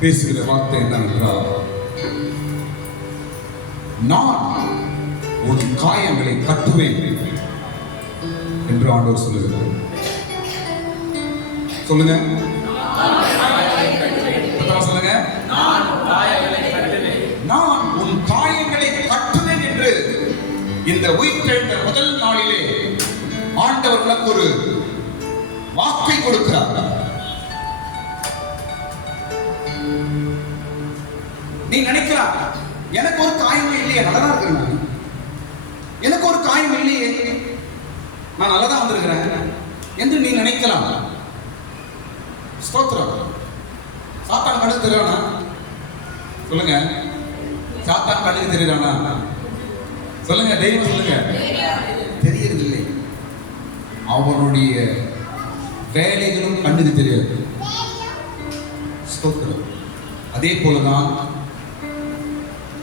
பேசுகிற வார்த்தை என்னவென்றால், நான் உன் காயங்களை கட்டுவேன் என்று ஆண்டவர் சொல்லுகிறார். சொல்லுங்க, சொல்லுங்க, நான் உன் காயங்களை கட்டுவேன் என்று இந்த உயிர்த்தெழுந்த முதல் நாளிலே ஆண்டவர் உனக்கு ஒரு வாக்கை கொடுக்கிறார். நீ நினைக்கிறா, எனக்கு ஒரு காயம் இல்லையே, நல்லதா இருக்கிறேன், எனக்கு ஒரு காயம் இல்லையே, நான் நல்லதா வந்திருக்கிறேன் என்று நீ நினைக்கலாம். ஸ்தோத்திரம். சாத்தான் கண்ணுக்கு தெரியானா? சொல்லுங்க, சாத்தான் கண்ணுக்கு தெரியானா? சொல்லுங்க, தெய்வம் சொல்லுங்க, தெரியறதில்லை. அவனுடைய வேலைகளும் கண்ணுக்கு தெரியாது. ஸ்தோத்திரம். அதே போலதான்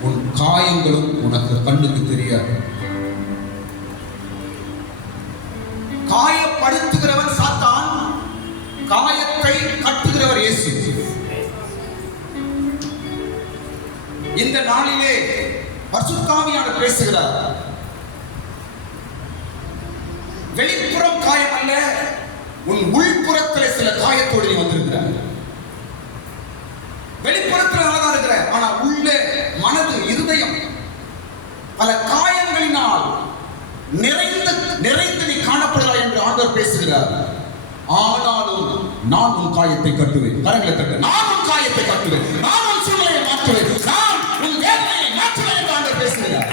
உன் காயங்களும் உனக்கு கண்ணுக்கு தெரியாது. காயப்படுத்துகிறவன் சாத்தான், காயத்தை கட்டுகிறவர் இயேசு. இந்த நாளிலே பரிசுத்த ஆவியானவர் பேசுகிறார். வெளிப்புறம் காயம் அல்ல, உன் உள்புறத்தில் சில காயத்தோடு நீ வந்திருக்கிறார். வெளிப்புறத்தில் நல்லா இருக்கிற, ஆனா உள்ளே மனது, இருதயம் பல காயங்களினால் நிறைந்து நீ காணப்படுகிறாய் என்று ஆண்டவர் பேசுகிறார். ஆனாலும் நான் உன் காயத்தை கட்டுவேன். கரங்களை தட்ட, நான் உன் காயத்தை கட்டுவேன், நான் உன் சூழ்நிலையை மாற்றுவேன், நான் உன் வேதனையை மாற்றுவேன் என்று ஆண்டவர் பேசுகிறார்.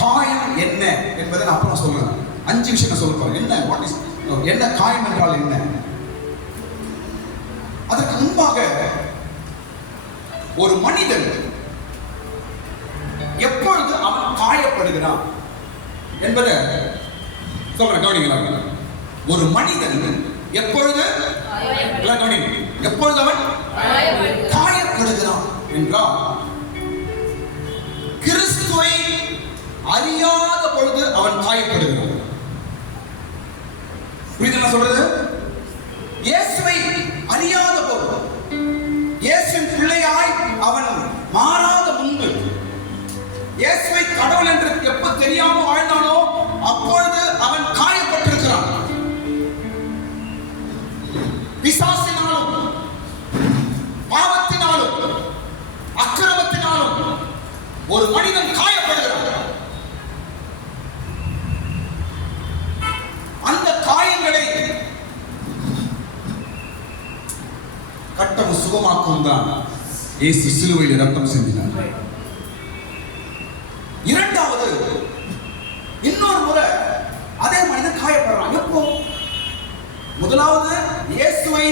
காயம் என்ன என்பதை நான் அப்புறம் சொல்றேன். 5 விஷயம் நான் சொல்றேன். என்ன காயம் என்றால் என்ன? அதற்கு முன்பாக ஒரு மனிதன் எப்பொழுது அவன் காயப்படுகிறான் என்பதை சொல்றேன், கவனிங்களா? ஒரு மனிதன் எப்பொழுது அவன் காயப்படுகிறான் என்றால், கிறிஸ்துவை அறியாத பொழுது அவன் காயப்படுகிறான். புரியுது நான் சொல்றது? இயேசுவை அறியாத போது, இயேசுவின் பிள்ளையாய் அவன் மாறாத முன்பு, இயேசுவை கடவுள் என்று எப்ப தெரியாம வாழ்ந்தானோ அப்பொழுது அவன் காயப்பட்டிருக்கிறான். பிசாசினாலும், பாவத்தினாலும், அக்கிரமத்தினாலும் ஒரு மனிதன் காயப்படுகிறான். அந்த காயங்களை கட்டவும் சுகமாக்கும் தான் இயேசு சிலுவையில் ரத்தம் சிந்தினார். இரண்டாவது, இன்னொரு முறை அதே மனிதன் காயப்படுறான். எப்போ? முதலாவது இயேசுவை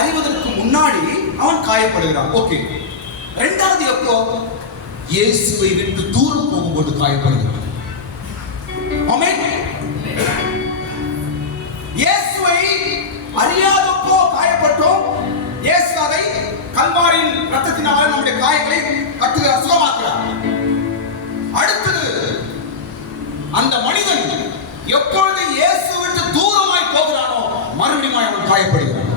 அறிவதற்கு முன்னாடி அவன் காயப்படுகிறான். ஓகே. இரண்டாவது எப்போ? இயேசுவை விட்டு தூரம் போகும்போது காயப்படுகிறான். ஆமென். இயேசுவை அறியாதப்போ காயப்பட்டோம். இயேசு அதை கல்வாரியின் ரத்தத்தினால் நம்முடைய காயங்களை கட்டுகிறார், சுகமாக்குகிறார். அடுத்தது, அந்த மனிதன் எப்பொழுது இயேசு விட்டு தூரமாய் போகிறானோ மறுபடியும் அவன் காயப்படுகிறான்.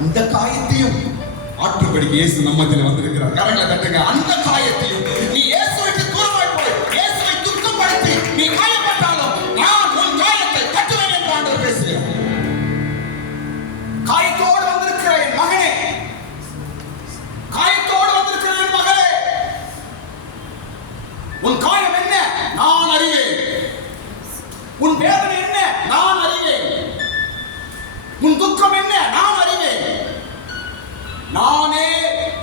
அந்த காயத்தையும் ஆற்றும்படி இயேசு நம்மத்தில் வந்திருக்கிறார். கரங்களை தட்டுங்க. அந்த காயத்தையும் நீ இயேசு விட்டு தூரமாய் போய் இயேசுவை துக்கப்படுத்தி நீ காயப்பட்டாலும் நான் உன் காயத்தை கட்டுவேன் என்று ஆண்டவர் பேசுகிறார். காயத்தோடு வந்திருக்கிற என் மகனே, காயத்தோடு வந்திருக்கிற என் மகளே, உன் காயம் என்ன? நான் அறிவேன். உன் வேதனை என்ன? நான் அறிவேன். உன் துக்கம் என்ன? நான் அறிவேன். நானே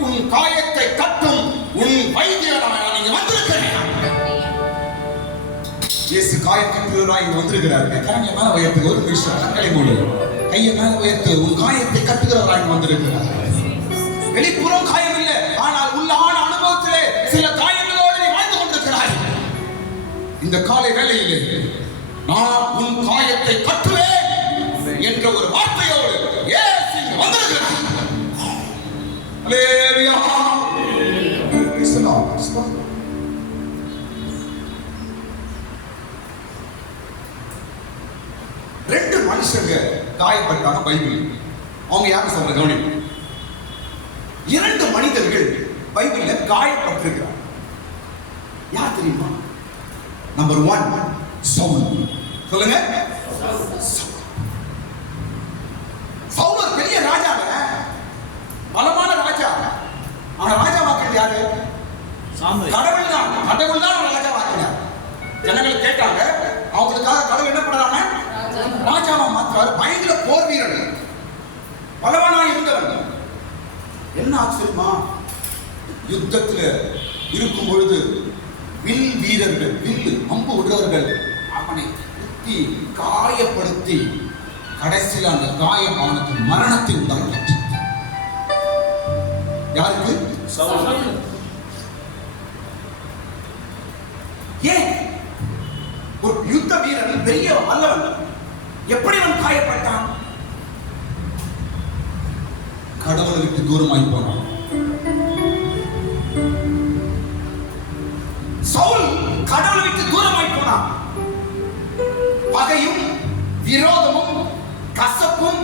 உன் காயத்தை கட்டும் உன் வைத்தியனாக நான் இங்க வந்திருக்கிறேன். இயேசு காயம் கட்டுகிறாய் இங்க வந்திருக்கிறார். கரங்களை மேல உயர்த்து, ஒரு நிமிஷம் கண்களை மூடு, கையை மேல உயர்த்து. உன் காயத்தை கட்டுகிறவராய் வந்திருக்கிறார். வெளிப்புறம் காயம் இல்லை, ஆனால் உள்ளான அனுபவத்திலே சில காயங்களோடு நீ வாழ்ந்து கொண்டிருக்கிறாய். இந்த காலை வேளையிலே நான் உன் காயத்தை கட்டுவேன் என்ற ஒரு வார்த்தையோடு இயேசு வந்திருக்கிறார். அல்லேலூயா. 2 மனுஷங்க காயப்பட்டாங்க பைபிள். அவங்க யாரும் சொல்ற கவனி. 2 மனிதர்கள் பைபிள்ல காயப்பட்டிருக்கிறார். யார் தெரியுமா? நம்பர் 1 சவுல். சொல்லுங்க. சவுல் பெரிய ராஜா, பலமான ராஜா. அவன் ராஜா வாக்குறது யாரு? கடவுள் தான். கடவுள் தான் ராஜா வாக்கினார். ஜனங்கள் கேட்டாங்க, அவங்களுக்காக கடவுள் என்ன பண்றாங்க? ராஜாவா மாற்றாரு. பயங்கர போர் வீரன், பலவானா இருந்தவன். என்ன ஆச்சரியமா, யுத்தத்துல இருக்கும் பொழுது வில் வீரர்கள், வில் அம்பு விடுறவர்கள் அவனை குத்தி காயப்படுத்தி கடைசியில் அந்த காயம் அவனுக்கு மரணத்தை உண்டாக்கிற்று. யாருக்கு? சவுல். ஏன்? ஒரு யுத்த வீரன், பெரிய வல்லவன், எப்படி அவன் காயப்பட்டான்? கடவுளை விட்டு தூரமாய் போனான். சவுல் கடவுளை விட்டு தூரமாய் போனான். பகையும் விரோதமும் கசப்பும்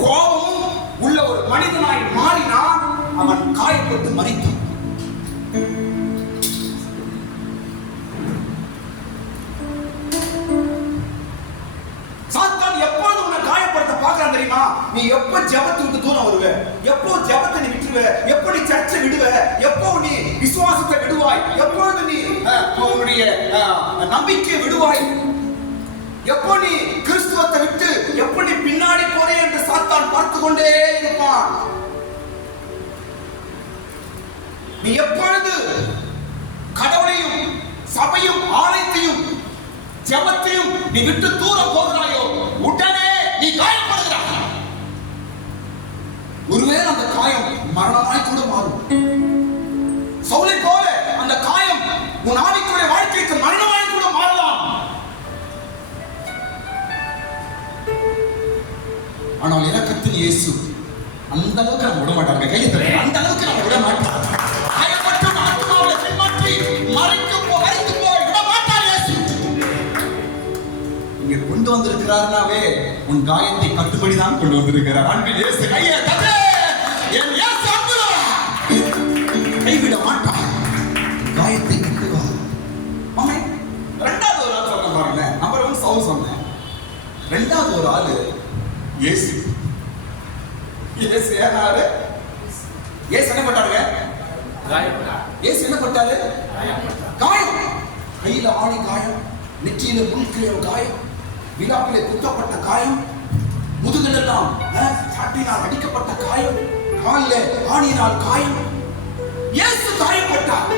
கோபமும் உள்ள ஒரு மனிதனாய் மாறினான். அவன் காயப்பட்டு மரித்தான். சாத்தான் எப்பொழுது உன்னை காயப்படுத்த பார்க்கறான் தெரியுமா? நீ எப்ப ஜெபத்தை விட்டு தூரம் வருவ, எப்போ ஜெபத்தை நீ விட்டுருவ, எப்போ நீ சர்ச்சை விடுவ, எப்போ நீ விசுவாசத்தை விடுவாய், எப்பொழுது நீ உன்னுடைய நம்பிக்கையை விடுவாய், எப்போ நீ கிறிஸ்துவத்தை விட்டு எப்போ நீ பின்னாடி போறே என்று சாத்தான் பார்த்து கொண்டே இருப்பான். நீ எப்பொழுது கடவுளையும் சபையும் ஆலயத்தையும் ஜெபத்தையும் நீ விட்டு தூரம் போகிறாயோ, உடனே நீ காயப்படுகிறாய். ஒருவேளை அந்த காயம் மரணமாய் கூட மாறும். சவுலை போல அந்த காயம் உன் ஆவிக்குரிய வாழ்க்கைக்கு மரணமாய் கூட மாறலாம். ஆனால் இரக்கத்தின் இயேசு அந்த அளவுக்கு நம்ம விட மாட்டாங்க. கையை தர, அந்த அளவுக்கு நம்ம விட மாட்டாங்க. காயப்பட்டும் ஆத்மாவை பின்பற்றி மறைத்து போய் விட மாட்டார் இயேசு. இங்க கொண்டு வந்திருக்கிறார்னாவே உன் காயத்தை கட்டுப்படிதான் கொண்டு வந்திருக்கிறார். அன்பில் இயேசு கையை தர, என் இயேசு கைவிட மாட்டார், காயத்தை கட்டுவார். ஆமே. 2வது ஒரு ஆள் சொல்ல பாருங்க. நம்பர் 1 சவுல் சொன்னேன். 2வது ஒரு ஆளு இயேசு. இயேசு யாரு? இயேசு என்ன பண்ணாருங்க? இயேசு என்ன பண்ணாரு? காயம். கையில ஆணி காயம், நெற்றியில முள்கிற காயம், விழாவிலே குத்தப்பட்ட காயம், முதுகிலெல்லாம் சாட்டினால் அடிக்கப்பட்ட காயம், காலில் ஆணியினால் காயம். இயேசு காயப்பட்டார்.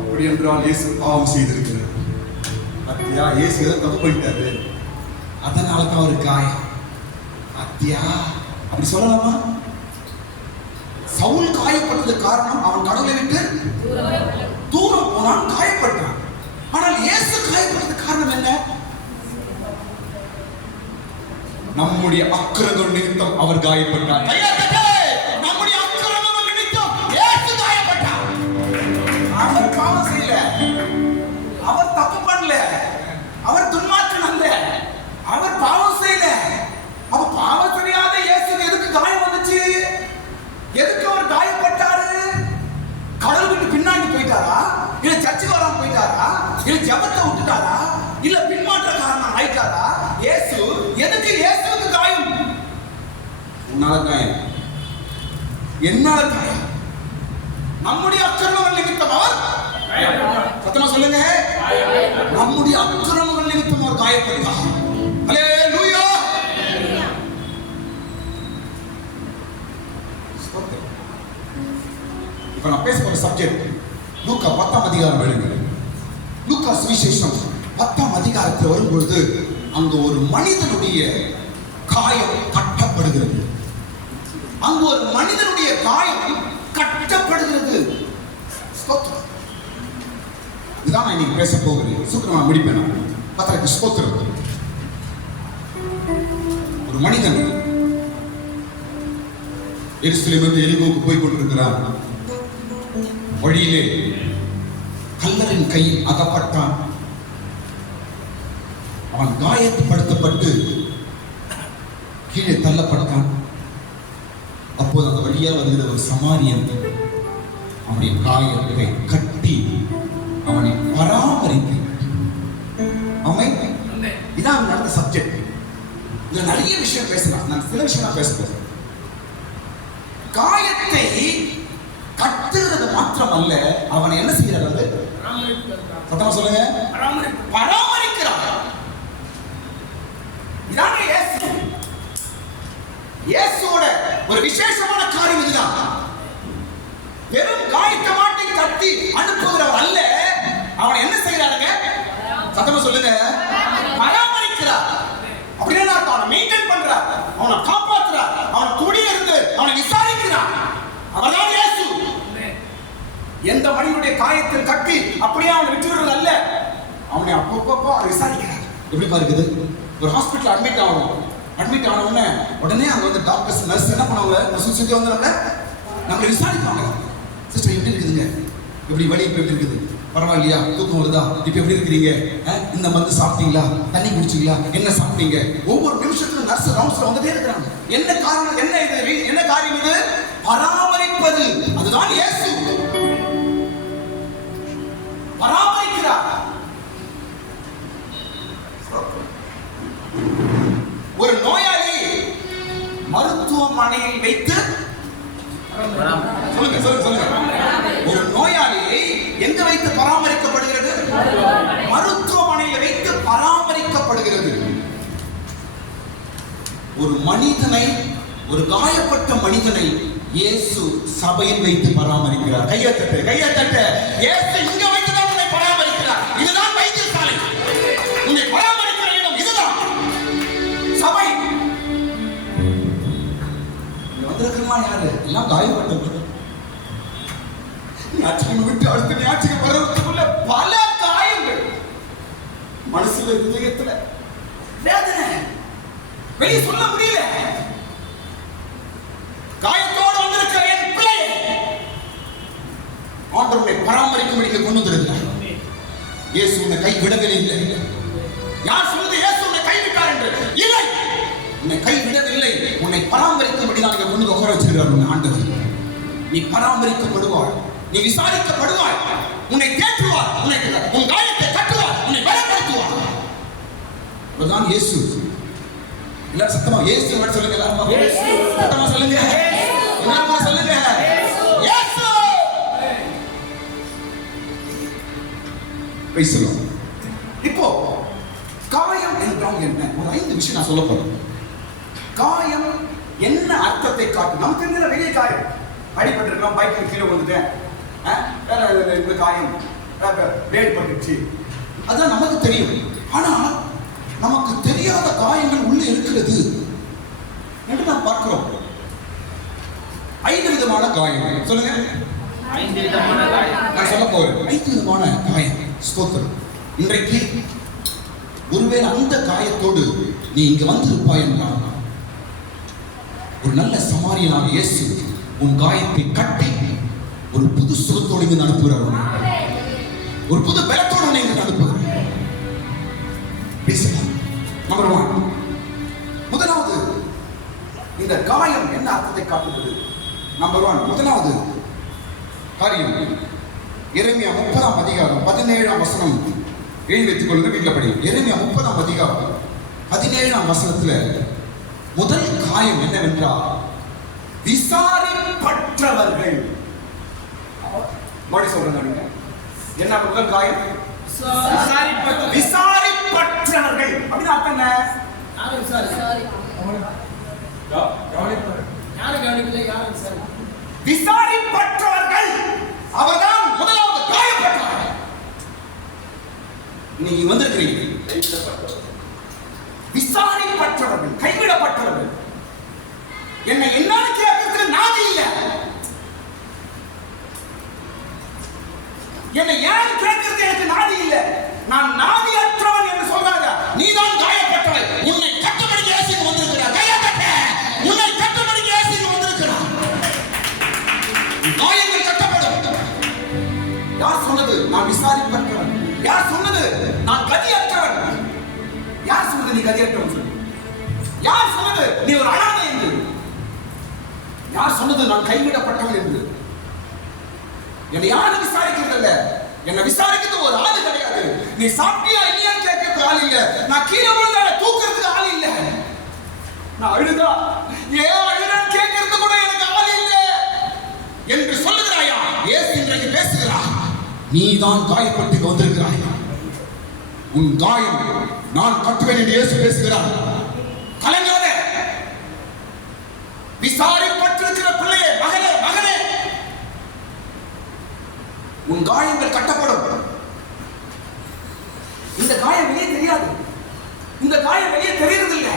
அப்படி என்றால் இயேசு பாவம் செய்திருக்கிறார். அத்தியா இயேசு எதை தப்பு பண்ணிட்டாரு, அதனால தான் ஒரு காயம். அத்தியா அப்படி சொல்லலாமா? சவுல் காயப்பட்டது காரணம் அவன் கடவுளை விட்டு தூரம் போனான், காயப்பட்டான். ஆனால் இயேசு காயப்பட்டது காரணம் என்ன? நம்முடைய அக்கிரமங்கள் நிமித்தம் அவர் காயப்பட்டார். நம்முடைய அக்கிரமங்கள் நிமித்தம் இயேசு காயப்பட்டார். அவர் பாவம் செய்யல, அவர் தப்பு பண்ணல, அவர் துன்மார்க்கன் அல்ல, அவர் பாவம் செய்யல. அப்ப பாவம் செய்யாத இயேசு எதுக்கு காயம் வந்துச்சு? எதுக்கு அவர் காயப்பட்டாரு? கடவுள் விட்டு பின்னாடி போயிட்டாரா, இல்ல சர்ச்சுக்கு வராம போயிட்டாரா, இல்ல ஜெபத்தை விட்டுட்டாரா, இல்ல பின்மாற்ற காரணம் ஆயிட்டாரா? இயேசு எதுக்கு இயேசுக்கு காயம்? உன்னால காயம், என்னால காயம். நம்முடைய அக்கிரமங்கள் நிமித்தம் அவர் சத்தமா சொல்லுங்க, நம்முடைய அக்கிரமங்கள் நிமித்தம் அவர் காயப்பட்டார். ஹல்லேலூயா. இப்ப நான் பேச போற சப்ஜெக்ட் லூக்கா 10ஆம் அதிகாரம் எழுதுங்க. லூக்கா சுவிசேஷம் 10ஆம் அதிகாரத்தில் வரும்பொழுது அங்க ஒரு மனிதனுடைய காயம் கட்டப்படுகிறது. அங்கு ஒரு மனிதனுடைய காயம் கட்டப்படுகிறது. இதுதான் நான் இன்னைக்கு பேச போகிறேன். சுக்கரமா முடிப்பேன். கர்த்தருக்கு ஸ்தோத்திரம். ஒரு மனிதன் எருசலேமிலிருந்து எரிகோவுக்கு போய் கொண்டிருக்கிறார். வழியிலே கல்லரின் கையில் அகப்பட்டான். அவன் காயப்படுத்தப்பட்டு கீழே தள்ளப்பட்டான். அப்போது அந்த வழியா வருகிற ஒரு சமாரியன் அவனுடைய காயத்தை கட்டி அவனை பராமரித்து இதான் நடந்த சப்ஜெக்ட். இதுல நிறைய விஷயம் பேசலாம், நான் சில விஷயம் தான் பேச போறேன். காயத்தை கட்டுகிறது மாத்திரம் அல்ல, அவனை என்ன செய்யறாரு? சத்தமா சொல்லுங்க, பராமரிக்கிறார். இதாங்க இயேசு. இயேசுவோட ஒரு விசேஷமான காரியம் இதுதான். வெறும் காயத்தை மாட்டி கட்டி அனுப்புகிறவர் அல்ல, அவனை என்ன செய்யறாருங்க? சத்தமா சொல்லுங்க, பராமரிக்கிறார். அப்படின்னா அவனை மெயின்டைன் பண்றார், அவனை காப்பாற்றுறார், அவன் கூடிய இருந்து அவனை விசாரிக்கிறார். அவர்தான் இயேசு. எந்த மனிதனுடைய காயத்தில் கட்டி அப்படியே அவனை விட்டுறது அல்ல, அவனை அப்பப்போ விசாரிக்கிறார். எப்படி பாருக்குது? ஒரு ஹாஸ்பிட்டல் அட்மிட் ஆகணும். அட்மிட் ஆன உடனே அங்க வந்து டாக்டர்ஸ் நர்ஸ் என்ன பண்ணுவாங்க? சுத்தி வந்து நம்மளை விசாரிப்பாங்க. சிஸ்டர் எப்படி இருக்குதுங்க? எப்படி வலி எப்படி இருக்குது? பரவாயில்லையா? தூக்கம் வருதா? இப்ப எப்படி இருக்கிறீங்க? இந்த மருந்து சாப்பிட்டீங்களா? தண்ணி குடிச்சீங்களா? என்ன சாப்பிட்டீங்க? ஒவ்வொரு நிமிஷத்துக்கும் நர்ஸ் ரவுண்ட்ஸ்ல வந்துட்டே இருக்கிறாங்க. என்ன காரணம்? என்ன இது? என்ன காரியம் இது? பராமரிப்பது. அதுதான் இயேசு. பராமரிக்கிறார். ஒரு நோயாளி மருத்துவமனையில் வைத்து சொல்லுங்க. ஒரு நோயாளியை எங்க வைத்து பராமரிக்கப்படுகிறது? மருத்துவமனையில் வைத்து பராமரிக்கப்படுகிறது. ஒரு மனிதனை, ஒரு காயப்பட்ட மனிதனை இயேசு சபையில் வைத்து பராமரிக்கிறார். கையத்தட்ட. இயேசு இங்க வைத்து தான் உன்னை பராமரிக்கிறார். இதுதான் வைத்தியசாலை. உன்னை பராமரிக்கிற இடம் இதுதான் சபை. வந்திருக்கிறமா யாரு? எல்லாம் காயப்பட்டவர்கள். ஞாயிற்றுக்கிழமை விட்டு அடுத்த ஞாயிற்றுக்கிழமை வர்றதுக்குள்ள பல காயங்கள் மனசுல, இதயத்துல வேதனை, வெளியே சொல்ல முடியல. காயத்தோடு வந்திருக்கிற என் பிள்ளை ஆண்டவரை பராமரிக்கும்படி கொண்டு வந்திருக்கிறார். இயேசு உன்னை கைவிடவில்லை. இல்லை, யார் சொல்லுது இயேசு உன்னை கைவிட்டார் என்று? இல்லை, உன்னை கைவிடவில்லை. உன்னை பராமரிக்கும்படி நான் இங்க கொண்டு உட்கார வச்சிருக்கிறார் ஆண்டவர். நீ பராமரிக்கப்படுவாய், நீ விசாரிக்கப்படுவாய், உன்னை தேற்றுவார், உன் காயத்தை கட்டுவார், உன்னை பலப்படுத்துவார். அதுதான் இயேசு. எல்லாரும் சத்தமா இயேசு சொல்லுங்க. எல்லாரும் சத்தமா சொல்லுங்க. எல்லாரும் சொல்லுங்க இயேசு. பேசலாம். இப்போ காயம் என்றால் என்ன? ஒரு 5 விஷயம் நான் சொல்ல போறேன். காயம் என்ன அர்த்தத்தை காட்டும்? நமக்கு தெரிஞ்ச வெளிய காயம், அடிபட்டிருக்கோம், பைக்கில் கீழே விழுந்துட்டேன், இந்த காயம் வேல் பட்டுச்சு, அதான் நமக்கு தெரியும். ஆனா நமக்கு தெரியாத காயங்கள் உள்ள இருக்கிறது என்று நாம் பார்க்கிறோம். 5 விதமான காயங்கள். சொல்லுங்க, 5 விதமான காயம். நான் சொல்ல போறேன் 5 விதமான காயம். ஸ்தோத்திரம். இன்றைக்கு ஒருவேளை அந்த காயத்தோடு நீ இங்க வந்திருப்பாய் என்றால், ஒரு நல்ல சமாரியனான இயேசு உன் காயத்தை கட்டி ஒரு புது சுகத்தோடு இங்கு அனுப்புகிறார். ஒரு புது பலத்தோடு இங்கு அனுப்புகிறார். பேசலாம். நம்பர் 1. முதலாவது, இந்த காயம் என்ன அர்த்தத்தை காட்டுகிறது? நம்பர் 1, முதலாவது காரியம் எரேமியா 30ஆம் அதிகாரம் 17ஆம் வசனம் எழுதி வைத்துக் கொள்ளுங்க, வீட்டில் படி. எரேமியா 30ஆம் அதிகாரம் 17ஆம் வசனத்துல முதல் காயம் என்னவென்றால் விசாரிப்பற்றவர்கள். மறுபடி சொல்றேன், என்ன முதல் காயம்? விசாரிப்பற்றவர்கள். அப்படின்னு அர்த்தம் என்ன? விசாரிப்பற்றவர்கள் அவர்தான் முதலாவது காயப்பட்டவர்கள். நீங்க வந்திருக்கிறீங்க, விசாரிப்பற்றவர்கள், கைவிடப்பட்டவர்கள். என்னை என்னன்னு கேட்கறதுக்கு நாதி இல்ல, என்னை ஏன் கேட்கறது எனக்கு நாதி இல்ல, நான் நாதி அற்றவன் என்று சொல்றாங்க. நீதான் காயப்பட்டவன். உன்னை கட்டுப்படிக்கு இயேசுக்கு வந்திருக்கிறார். கையகட்ட, உன்னை கட்டுப்படிக்கு இயேசுக்கு வந்திருக்கிறார். காயங்கள் கட்டப்படும். யார் சொன்னது நான் விசாரிப்பற்றவன்? யார் சொன்னது நான் கதியற்றவன்? கதியற்றவன் சொல்லி? யார் சொன்னது நீ ஒரு அனாதை என்று? யார் சொன்னது நான் கைவிடப்பட்டவன் என்று? என்னை யாரும் விசாரிக்கிறது இல்ல. என்னை விசாரிக்கிறது ஒரு ஆளு கிடையாது. நீ சாப்பிட்டியா இல்லையான்னு கேட்கறதுக்கு ஆள் இல்ல. நான் கீழே விழுந்தா தூக்குறதுக்கு ஆள் இல்ல. நான் அழுதா ஏன் அழுதான்னு கேட்கறது கூட எனக்கு ஆள் இல்ல என்று சொல்லுகிறாயா? இயேசு இன்றைக்கு பேசுகிறார். நீதான் காயப்பட்டு வந்திருக்கிறாய். உன் காயம் நான் கட்டுவேன் என்று இயேசு பேசுகிறார். கலங்காத. விசாரிப்பட்டிருக்கிற பிள்ளையே, மகனே மகனே, உன் காயங்கள் கட்டப்படும். இந்த காயம் வெளியே தெரியாது. இந்த காயம் வெளியே தெரியறது இல்லை.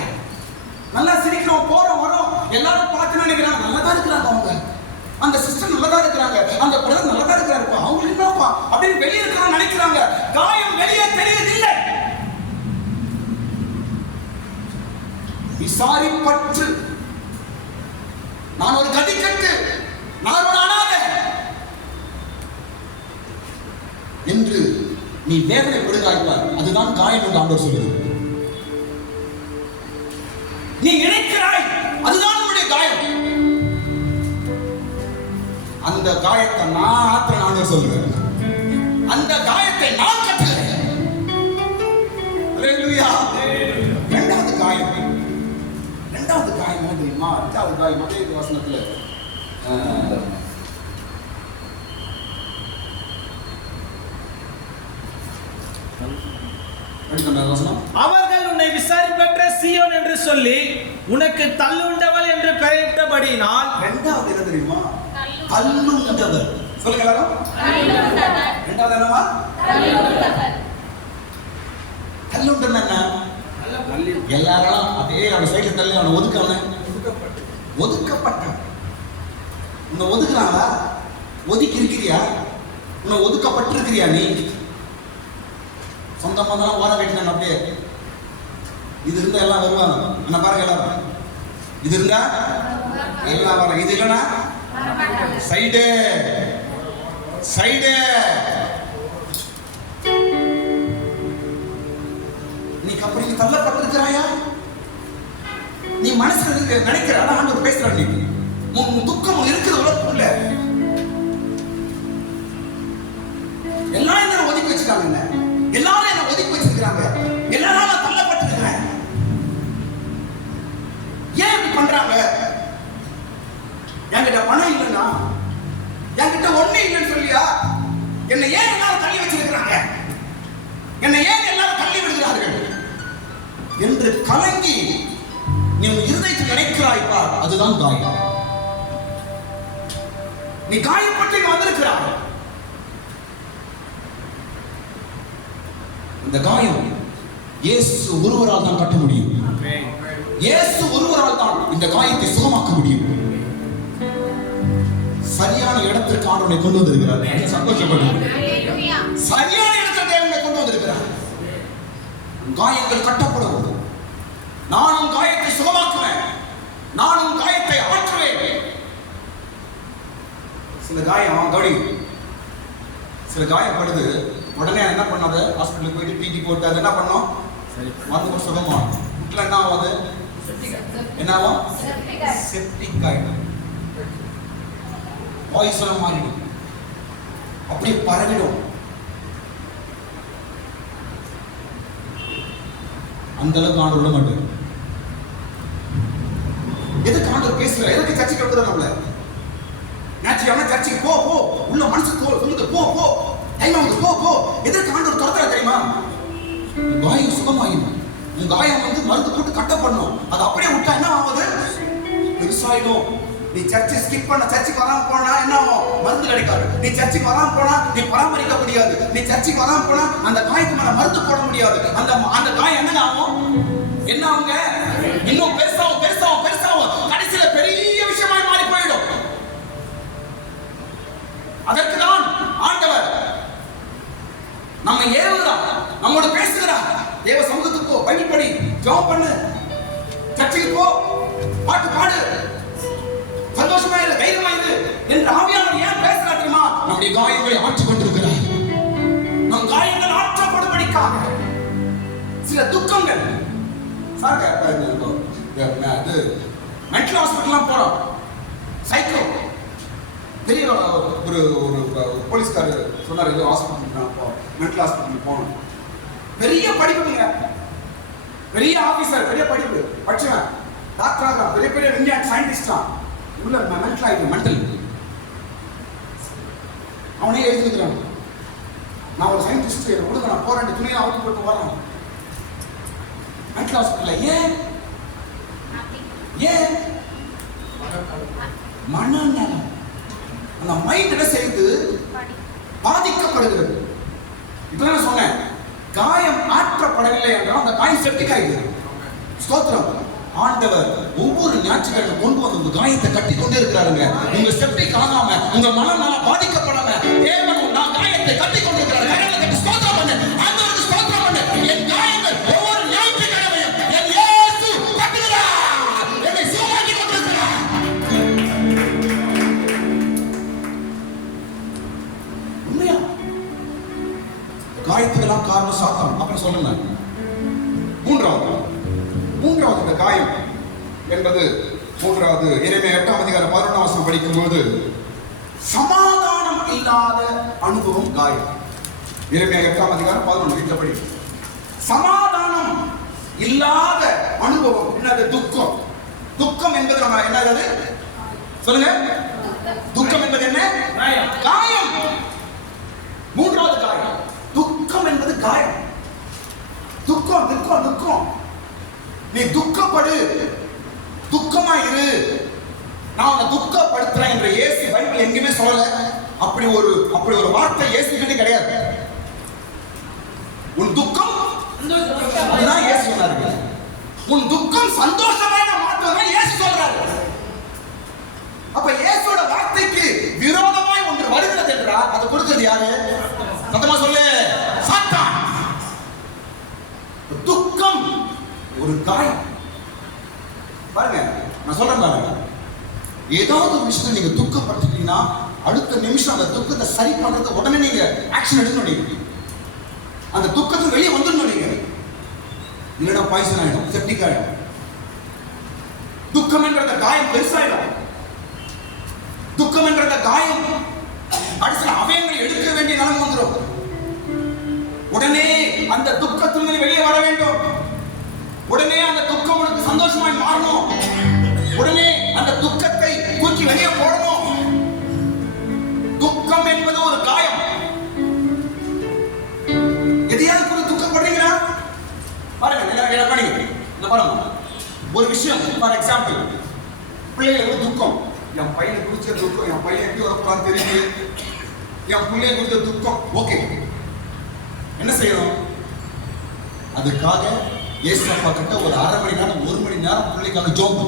நல்லா சிரிக்கிறோம், போறோம் வரோம், எல்லாரும் பார்த்து நினைக்கிறாங்க நல்லதா இருக்கிறாங்க, அவங்க அந்த சிஸ்டர் நல்லதா இருக்கிறாங்க, அந்த பிரதர் நல்லதா இருக்கிறாருப்பா, அவங்க என்னப்பா அப்படின்னு வெளியே இருக்கிறோம் நினைக்கிறாங்க. காயம் வெளியே தெரியறதில்லை. விசாரிப்பற்று நான் ஒரு கதிக்கட்டு, நான் ஒரு அனாதை என்று நீ வேதனைப்படுகிறாய்ப்பார். அதுதான் காயம் என்று ஆண்டவர் சொல்லுது. நீ நினைக்கிறாய் அதுதான் உன்னுடைய காயம். அந்த காயத்தை நான் ஆத்திரன் ஆண்டவர் சொல்லுகிறேன். அந்த காயத்தை நான் கட்டுகிறேன். அல்லேலூயா. இரண்டாவது காயம் என்ன தெரியுமா? இரண்டாவது காயம் அதே வசனத்துல அவர்கள் உன்னை விசாரிப்பற்ற சீயோன் என்று சொல்லி உனக்கு தள்ளுண்டவள் என்று பெயரிட்டபடியினால். இரண்டாவது என்ன தெரியுமா? தள்ளுண்டவர். சொல்லுங்க எல்லாரும். இரண்டாவது என்னவா? தள்ளுண்டவன் என்ன? எல்லாரும் அதே அவன் சைட்ல தள்ளி அவனை ஒதுக்கப்பட்டான். உன்னை ஒதுக்குறாங்களா? ஒதுக்கி இருக்கிறியா? உன்னை ஒதுக்கப்பட்டிருக்கிறியா? நீ சொந்தமா தான் ஓர வைக்கிறாங்க. அப்படியே இது இருந்தா எல்லாம் வருவாங்க. என்ன பாருங்க, எல்லாரும் இது இருந்தா எல்லாம் வர, இது இல்லைன்னா சைடு. நீ அப்படி தள்ளப்பட்டிருக்கிறாயா? நீ மனசுல நினைக்கிற ஆண்டவர் பேசுற. நீ உன் துக்கம் இருக்குது உலகத்துக்குள்ள. எல்லாரும் என்ன ஒதுக்கி வச்சுட்டாங்க, எல்லாரும் என்ன ஒதுக்கி வச்சிருக்கிறாங்க, எல்லாரும் நான் தள்ளப்பட்டிருக்கிறேன். ஏன் இப்படி பண்றாங்க? என்கிட்ட பணம் இல்லைன்னா, என்கிட்ட ஒண்ணு இல்லைன்னு சொல்லியா என்னை ஏன் எல்லாரும் தள்ளி வச்சிருக்கிறாங்க, என்னை ஏன் எல்லாரும் தள்ளி விடுகிறார்கள் என்று கலங்கி நீ உன் இருதயத்தில் நினைக்கிறாய் பார். அதுதான் காயம். நீ காயப்பட்டு வந்திருக்கிறாய். இந்த காயம் இயேசு ஒருவரால் தான் கட்ட முடியும். இயேசு ஒருவரால் தான் இந்த காயத்தை சுகமாக்க முடியும். சரியான இடத்திற்கு ஆண்டவனை கொண்டு வந்திருக்கிறார். சந்தோஷப்படுங்க. சரியான இடத்தில் தேவனை கொண்டு வந்திருக்கிறார். காயங்கள் கட்டப்படும். நானும் காயத்தை சுகமாக்குவேன், நானும் காயத்தை ஆற்றுவேன். சில காயம் கவனி, சில காயப்படுது, உடனே என்ன பண்ணாது, ஹாஸ்பிட்டலுக்கு போயிட்டு டிடி போட்டு அது என்ன பண்ணோம், வந்து சுகமாகும். வீட்டில் என்ன ஆகாது, என்ன ஆகும், செப்டிக் ஆகிடும், பாய்சனம் மாறிடும், அப்படியே பரவிடும். அந்த அளவுக்கு ஆண்டவர் விட மாட்டார். எதுக்கு ஆண்டவர் பேசுற? எதுக்கு சர்ச்சைக்கு விடுற? நம்மள ஞாயிற்றுக்கிழமை சர்ச்சைக்கு போ போ, உள்ள மனசு சொல்லுது போ போ, டைம் ஆகுது போ போ. எதற்கு ஆண்டவர் துரத்துற தெரியுமா? காயம் சுகமாயிடும். உன் காயம் வந்து மருந்து போட்டு கட்டப்படணும். அது அப்படியே விட்டா என்ன ஆகுது, பெருசாயிடும். நீ சர்ச்சை ஸ்கிப் பண்ண, சர்ச்சைக்கு வராம போனா என்ன ஆகும், மருந்து கிடைக்காது. நீ சர்ச்சைக்கு வராம போனா நீ பராமரிக்க முடியாது. நீ சர்ச்சைக்கு வராம போனா அந்த காயத்துக்கு மேல மருந்து போட முடியாது. அந்த காயம் என்ன ஆகும், என்ன ஆகுங்க, இன்னும் பெருசாகும் பெருசாகும் பெருசாகும், கடைசியில பெரிய விஷயமாய் மாறி போயிடும். அதற்குதான் ஆண்டவர் நம்ம ஏவுகிறார், நம்மோட பேசுகிறார். தேவ சமூகத்துக்கு போ, பைபிள் படி, ஜெபம் பண்ணு, சர்ச்சைக்கு போ, பாட்டு பாடு, சந்தோஷமா இரு, தைரியமா இரு என்று ஆவியானவர் ஏன் பேசுறார் தெரியுமா? நம்முடைய காயங்களை ஆற்றிக் கொண்டிருக்கிறார். நம் காயங்கள் ஆற்றப்படும்படிக்காக சில துக்கங்கள் அது மென்டல் ஹாஸ்பிட்டல்லாம் போறோம். சைக்கோ பெரிய ஒரு போலீஸ்காரர் சொன்னார், ஏதோ ஹாஸ்பிட்டல் மென்டல் ஹாஸ்பிட்டல் போகணும். பெரிய படிப்புங்க, பெரிய ஆபீசர், பெரிய படிப்பு படிச்சவன், டாக்டர் ஆகலாம், பெரிய பெரிய விஞ்ஞான சயின்டிஸ்டா உள்ள மென்டல் ஆயிடும். மென்டல் அவனே எழுதிக்கிறான், நான் ஒரு சயின்டிஸ்ட் விடுங்க, நான் போறேன், துணியை அவுத்து போட்டு வரேன் மென்டல் ஹாஸ்பிட்டல். ஏன் மனநலம், அந்த மைண்ட் என்ன செய்து பாதிக்கப்படுகிறது. இப்ப நான் சொன்னேன், காயம் ஆற்றப்படவில்லை என்றால் அந்த காயம் செப்டிக் ஆயிடுது. ஸ்தோத்திரம். ஆண்டவர் ஒவ்வொரு ஞாயிற்றுக்கிழமை கொண்டு வந்து உங்க காயத்தை கட்டி கொண்டே இருக்கிறாருங்க. உங்க செப்டிக் ஆகாம, உங்க மனநலம் பாதிக்கப்படாம தேவன் நான் காயத்தை கட்டி கொண்டு இருக்கிறாரு. ஸ்தோத்திரம் பண்ணு, ஆண்டவருக்கு ஸ்தோத்திரம் பண்ணு. என் காயங்கள் ஒவ்வொரு ஞாயிற்றுக்கிழமையும் என் இயேசு கட்டுகிறார், என்னை சுகமாக்கி கொண்டிருக்கிறார். உண்மையா? காயத்துக்கெல்லாம் காரணம் சாத்தான். அப்புறம் சொல்லுங்க. மூன்றாவது இந்த காயம் என்பது மூன்றாவது எரேமியா 8:11 படிக்கும்போது சமாதானம் இல்லாத அனுபவம் காயம். எரேமியா 8:11 வீட்டில் படி. சமாதானம் இல்லாத அனுபவம் என்னது? துக்கம். துக்கம் என்பது நம்ம என்னது சொல்லுங்க? துக்கம் என்பது என்ன? காயம். மூன்றாவது காயம். துக்கம் என்பது காயம். துக்கம் துக்கம் துக்கம். நீ துக்கப்படு, துக்கமா இரு, நான் உன்னை துக்கப்படுத்துறேன் என்று இயேசு பைபிள் எங்கேயுமே சொல்லல. அப்படி ஒரு வார்த்தை இயேசு கிட்ட கிடையாது. உன் துக்கம் அதுதான் இயேசு சொன்னாரு. உன் துக்கம் சந்தோஷமா மாற்றணும் இயேசு சொல்றாரு. அப்ப இயேசுவோட வார்த்தைக்கு விரோதமாய் ஒன்று வருகிறது என்றால் அது கொடுக்கிறது யாரு? சத்தமா சொல்லு, சாத்தான். துக்கம் ஒரு காயம். பாருங்க, நான் சொல்றேன் பாருங்க, ஏதாவது ஒரு விஷயத்தை நீங்க துக்கப்பட்டுட்டீங்கன்னா அடுத்த நிமிஷம் அந்த துக்கத்தை சரி பண்றது உடனே நீங்க ஆக்ஷன் எடுக்கணும். நீங்க அந்த துக்கத்தை வெளியே வந்துடணும். நீங்க இல்லைன்னா பாய்சன் ஆயிடும், செப்டிக் ஆயிடும். துக்கம் என்ற காயம் பெருசாயிடும். துக்கம் என்ற காயம் அடுத்த அவயங்களை எடுக்க வேண்டிய நிலைமை வந்துடும். உடனே அந்த துக்கத்திலிருந்து வெளியே வர வேண்டும். உடனே அந்த துக்கம் உனக்கு சந்தோஷமாய் மாறணும். உடனே அந்த துக்கத்தை தூக்கி வெளியே போடணும். துக்கம் என்பது ஒரு காயம். எதையாவது கூட துக்கப்படுறீங்களா? பாருங்க, ஒரு விஷயம். ஃபார் எக்ஸாம்பிள், பிள்ளைகளுக்கு துக்கம். என் பையனை குறிச்ச துக்கம், என் பையன் எப்படி வரப்போறான்னு தெரியுது, என் பிள்ளைய குறித்த துக்கம். ஓகே, என்ன செய்யணும்? அதுக்காக ஏசப்பா கிட்ட ஒரு 1/2 மணி நேரம் 1 மணி நேரம் பிள்ளைக்கான ஜோம்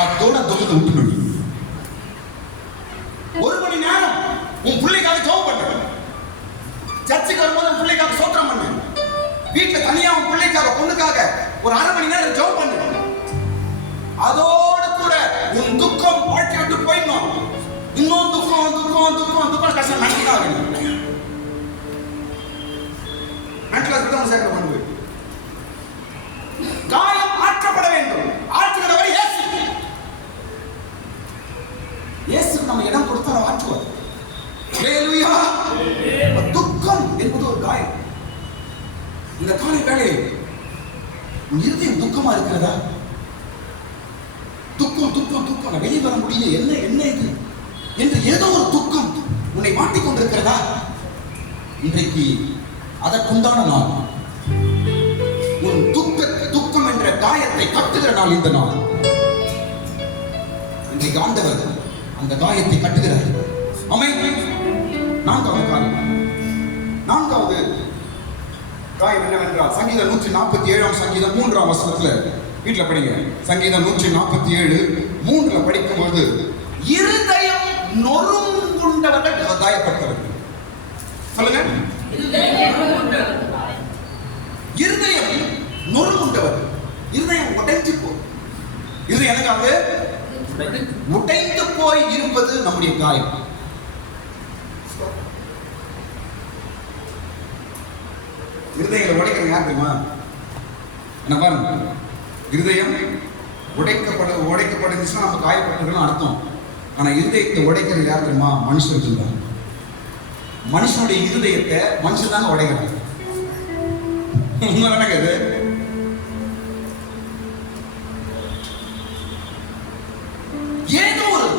அதோட தொகுத்து விட்டுணும். 1 மணி நேரம் உன் பிள்ளைக்காக ஜோம் பண்ணு. சர்ச்சுக்கு வரும்போது உன் பிள்ளைக்காக சோத்திரம் பண்ணு. வீட்டுல தனியா உன் பிள்ளைக்காக பொண்ணுக்காக ஒரு 1/2 மணி நேரம் ஜோம் பண்ணு. அதோட கூட உன் துக்கம் வாழ்க்கை விட்டு போயிடணும். இன்னும் துக்கம் துக்கம் துக்கம் துக்கம் கஷ்டம் நன்றிதான் சேர்க்க பண்ணு. காயம் ஆற்றப்பட வேண்டும். ஆற்றுகிறவர் இயேசு. இயேசுக்கு நம்ம இடம் கொடுத்தார ஆற்றுவார். ஹல்லேலூயா. துக்கம் என்பது ஒரு காயம். இந்த காலை வேளையில் உன் இருதயம் துக்கமா இருக்கிறதா? துக்கம் துக்கம் துக்கம் வெளியே வர முடியல, என்ன என்ன இது என்று ஏதோ ஒரு துக்கம் உன்னை மாட்டிக்கொண்டிருக்கிறதா? இன்றைக்கு அதற்குண்டான நாள். உன் துக்கம் என்ற காயத்தை கட்டுகிற நாள் இந்த நாள். இன்றைக்கு ஆண்டவர் அந்த காயத்தை கட்டுகிறார். ஆமென். நான்காவது காயம் என்னவென்றால் சங்கீதம் 147 சங்கீதம் 3 வசனத்துல வீட்டுல படிங்க. சங்கீதம் 147:3 படிக்கும்போது இருதயம் நொறுங்குண்டவர்கள் காயப்பட்டவர்கள். சொல்லுங்க, இருதயம் நொறுங்குண்டவர். இருதயம் உடைந்து போய், இருதயம் எனக்காக உடைந்து போய் இருப்பது நம்முடைய காயம். இருதயங்களை உடைக்கிறது யார் தெரியுமா? என்ன பாருங்க, இருதயம் உடைக்கப்படுச்சுன்னா நம்ம காயப்பட்டிருக்கணும் அர்த்தம். ஆனா இருதயத்தை உடைக்கிறது யார் தெரியுமா? மனுஷர்கள் தான். மனுஷனுடைய இருதயத்தை மனுஷன் தாங்க உடைக்கிறாங்க. உண்மைதானங்க இது? ஏதோ ஒரு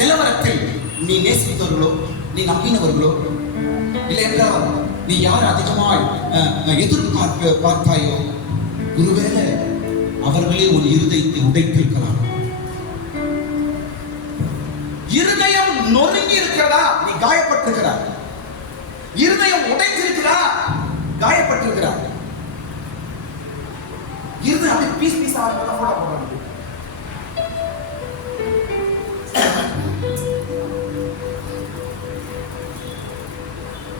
நிலவரத்தில் நீ நேசித்தவர்களோ, நீ நம்பினவர்களோ, இல்லை என்றால் நீ யார் அதிகமாய் பார்த்தாயோ, ஒருவேளை அவர்களே ஒரு இருதயத்தை உடைத்திருக்கலாம். இருதயம் நொறுங்கி இருக்கிறதா? நீ காயப்பட்டிருக்கிறார். இருதயம் உடைத்திருக்கிறா? காயப்பட்டிருக்கிறார். இருதயம் அப்படியே பீஸ் பீஸ் ஆக போடுறாங்க.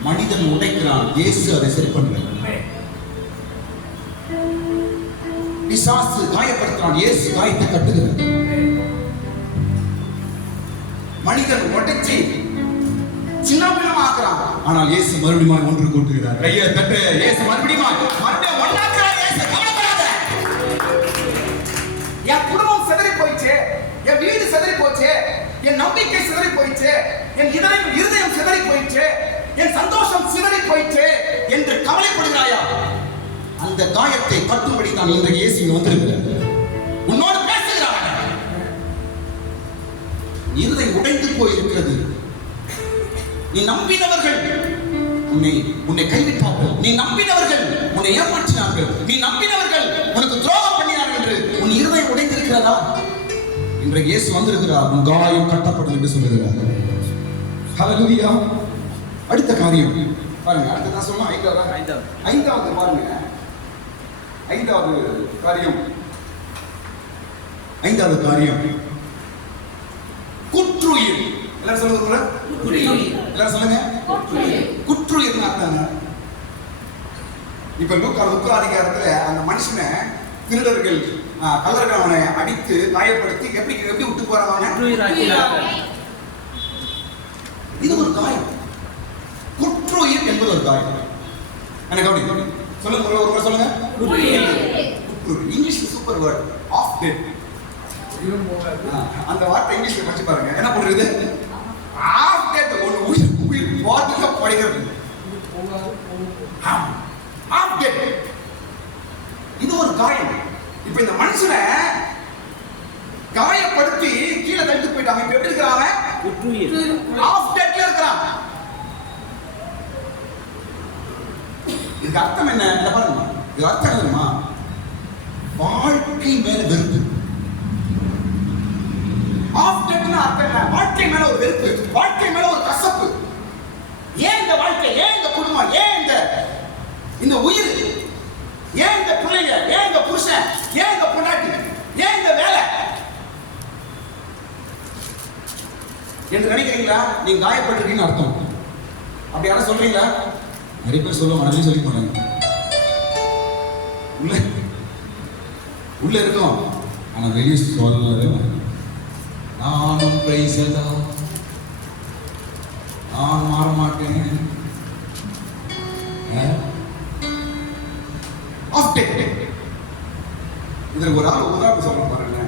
மனிதன் உடைக்கிறான், இயேசு அதை சரி பண்ணல. பிசாசு காயப்படுத்துறான், இயேசு காயத்தை கட்டுகிறார். மனிதன் உடைச்சி சின்னபின்னமாக்குறான், ஆனால் இயேசு மறுபடியும் ஒன்று கூட்டுகிறார். கையை தட்டு. இயேசு மறுபடியும் ஒன்றாக்குறார். இயேசு கவலைப்படாத. என் குடும்பம் சிதறி போயிடுச்சு, என் வீடு சிதறி போச்சு, என் நம்பிக்கை சிதறி போயிடுச்சு, என் இருதயம் சிதறி போயிடுச்சு, என் சந்தோஷம் சிதறி போயிடுச்சு என்று கவலைப்படுகிறாயா? அந்த காயத்தை கட்டும்படி தான் இன்றைக்கு இயேசு வந்திருக்கிறார். உன்னோடு பேசுகிறார். இருதயம் உடைந்து போயிருக்கிறது. நீ நம்பினவர்கள் உன்னை கைவிட்டார்கள். நீ நம்பினவர்கள் உன்னை ஏமாற்றினார்கள். நீ நம்பினவர்கள் உனக்கு துரோகம் பண்ணினார்கள் என்று உன் இருதயம் உடைந்திருக்கிறதா? இன்றைக்கு இயேசு வந்திருக்கிறார். உன் காயம் கட்டப்படும் என்று சொல்லுகிறார். ஹல்லேலூயா. அடுத்த காரியம் பாருங்க. அடுத்து நான் சொன்ன ஐந்தாவது பாருங்க. ஐந்தாவது காரியம் குற்றுயிர். எல்லாரும் சொல்லுங்க. எல்லாரும் சொல்லுங்க. குற்றுயிர் அர்த்தம். இப்ப லூக்கா அதிகாரத்துல அந்த மனுஷனை திருடர்கள் கல்லர்கள் அவனை அடித்து காயப்படுத்தி எப்படி விட்டு போறாங்க? இது ஒரு காயம். குற்றுயிர் என்பது ஒரு காயம். எனக்கு அப்படி சொல்லுங்க. ஒரு சொல்லுங்க. இங்கிலீஷ்ல சூப்பர் வேர்ட் ஆஃப் டெட். அந்த வார்த்தை இங்கிலீஷ்ல படிச்சு பாருங்க. என்ன பண்றது? Half dead. ஒரு உயிர் போறதுக்கு படுகிறது. Half dead. இது ஒரு காயம். இப்ப இந்த மனுஷனை காயப்படுத்தி கீழே தள்ளிட்டு போயிட்டாங்க. இப்ப எப்படி இருக்கிறாங்க? ஆஃப் டெட்ல இருக்கிறான். இதுக்கு அர்த்தம் என்ன? பாருங்க. இது அர்த்தம் என்னமா? வாழ்க்கை மேல வெறுப்பு. ஆஃப் டெட்னா அர்த்தம் என்ன? வாழ்க்கை மேல ஒரு வெறுப்பு, வாழ்க்கை மேல ஒரு கசப்பு. ஏன் இந்த வாழ்க்கை? ஏன் இந்த குடும்பம்? ஏன் இந்த உயிர்? ஏன் இந்த பிள்ளைங்க? ஏன் இந்த புருஷன்? ஏன் இந்த பொண்டாட்டி? ஏன் இந்த வேலை என்று நினைக்கிறீங்களா? நீங்க காயப்பட்டிருக்கீங்கன்னு அர்த்தம். அப்படி யாரும் சொல்றீங்களா? நிறைய பேர் சொல்லுவாங்க. நிறைய சொல்லி போறாங்க. உள்ள இருக்கும், ஆனா வெளியே சொல்லவே நானும் பிரைஸதா, நான் மாற மாட்டேன். இதுல ஒரு ஆள் உதாரணம் சொல்ல பாருங்க.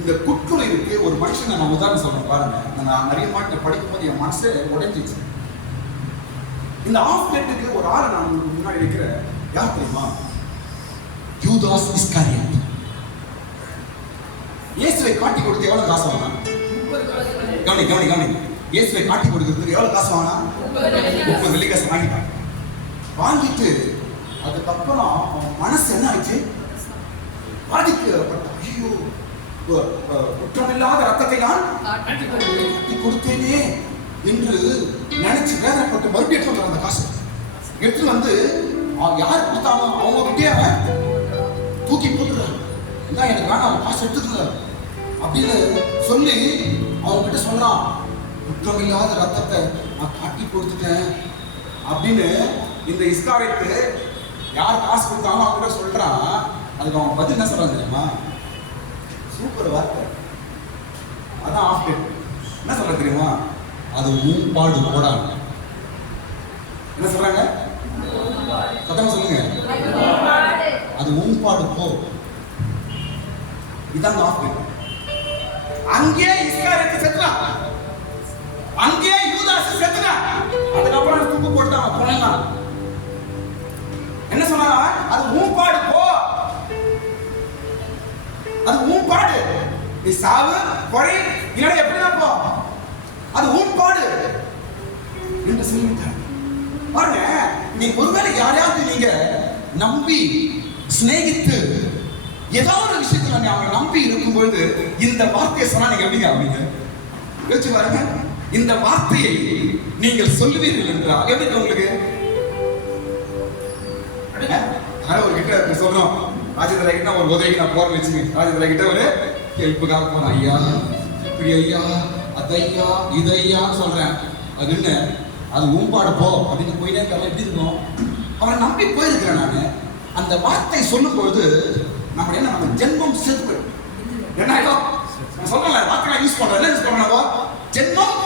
இந்த குற்றுயிருக்கு ஒரு மனுஷன் நான் உதாரணம் சொல்றேன் பாருங்க. நான் நிறைய மாட்டை படிக்கும் போது என் மனசு உடைஞ்சிச்சு. இந்த ஆஃப் டெட்டுக்கு ஒரு ஆளை நான் உங்களுக்கு முன்னாடி வைக்கிறேன். யார் தெரியுமா? யூதாஸ் இஸ்காரியோத். இயேசுவை காட்டி கொடுத்து எவ்வளவு காசு வாங்கினா? கவனி. இயேசுவை காட்டி கொடுக்கிறதுக்கு எவ்வளவு காசு வாங்கினா? 30 வெள்ளி காசு வாங்கிட்டான். வாங்கிட்டு அதுக்கப்புறம் அவன் மனசு என்ன ஆயிடுச்சு? பாதிக்கப்பட்ட. ஐயோ, குற்றமில்லாத ரத்தத்தை நான் காட்டி கொடுத்தேனே என்று நினைச்சு வேதனைப்பட்டு மறுபடியும் எடுத்து அந்த காசு எடுத்து வந்து யார் கொடுத்தாங்க அவங்க கிட்டே அவன் தூக்கி போட்டுறாரு. இதான் எனக்கு வேணாம், அவன் காசு எடுத்துக்கல அப்படின்னு சொல்லி அவங்க கிட்ட சொல்றான். குற்றமில்லாத ரத்தத்தை நான் காட்டி கொடுத்துட்டேன் அப்படின்னு இந்த இஸ்காரியத்து யார் காசு கொடுத்தாங்க அவங்க கிட்ட சொல்றான். அதுக்கு அவன் பதில் என்ன சொல்றான் தெரியுமா? சூப்பர் வார்த்தை. அதான் ஆஃப் டெட். என்ன சொல்ற தெரியுமா? அது ஊம்பாடு போடாது. என்ன சொல்றாங்க? சத்தமா சொல்லுங்க. அது உன்பாடு போ. இதான் ஆஃபர். அங்கே இஸ்காரியத்து செத்துறான், அங்கே யூதாஸ் செத்துறான். அதுக்கப்புறம் தூக்கு போட்டு அவன் போனான். என்ன சொன்னா, அது உன்பாடு போ, அது உன்பாடு. நீ சாவு கொலை இல்லை எப்படிதான் போ, அது உன்பாடு என்று சொல்லிட்டார். பாருங்க, நீ ஒருவேளை யாரையாவது நீங்க நம்பி சிநேகித்து ஏதாவது ஒரு விஷயத்துல நீ அவங்களை நம்பி இருக்கும் பொழுது இந்த வார்த்தையை சொன்னா நீங்க எப்படிங்க ஆவீங்க? யோசிச்சு பாருங்க. இந்த வார்த்தையை நீங்கள் சொல்லுவீர்கள் என்றால் எப்படி உங்களுக்கு? ஒரு கிட்ட சொல்றோம், ராஜேந்திர கிட்ட ஒரு உதவிக்கு நான் போறேன்னு வச்சுங்க. ராஜேந்திர கிட்ட ஒரு ஹெல்ப்புக்காக போறேன். ஐயா இப்படி ஐயா அது ஐயா இது ஐயான்னு சொல்றேன். அது என்ன, அது ஊம்பாடு போ அப்படின்னு போயிட்டே இருக்காங்க. எப்படி இருக்கும்? அவரை நம்பி போயிருக்கிறேன் நான். அந்த வார்த்தை சொல்லும் பொழுது நம்ம என்ன, நம்ம ஜென்மம் செத்து போயிடும். என்ன ஆயிடும்? நான் சொல்றேன் வார்த்தை யூஸ் பண்றேன். என்ன யூஸ் பண்றோம்? ஜென்மம்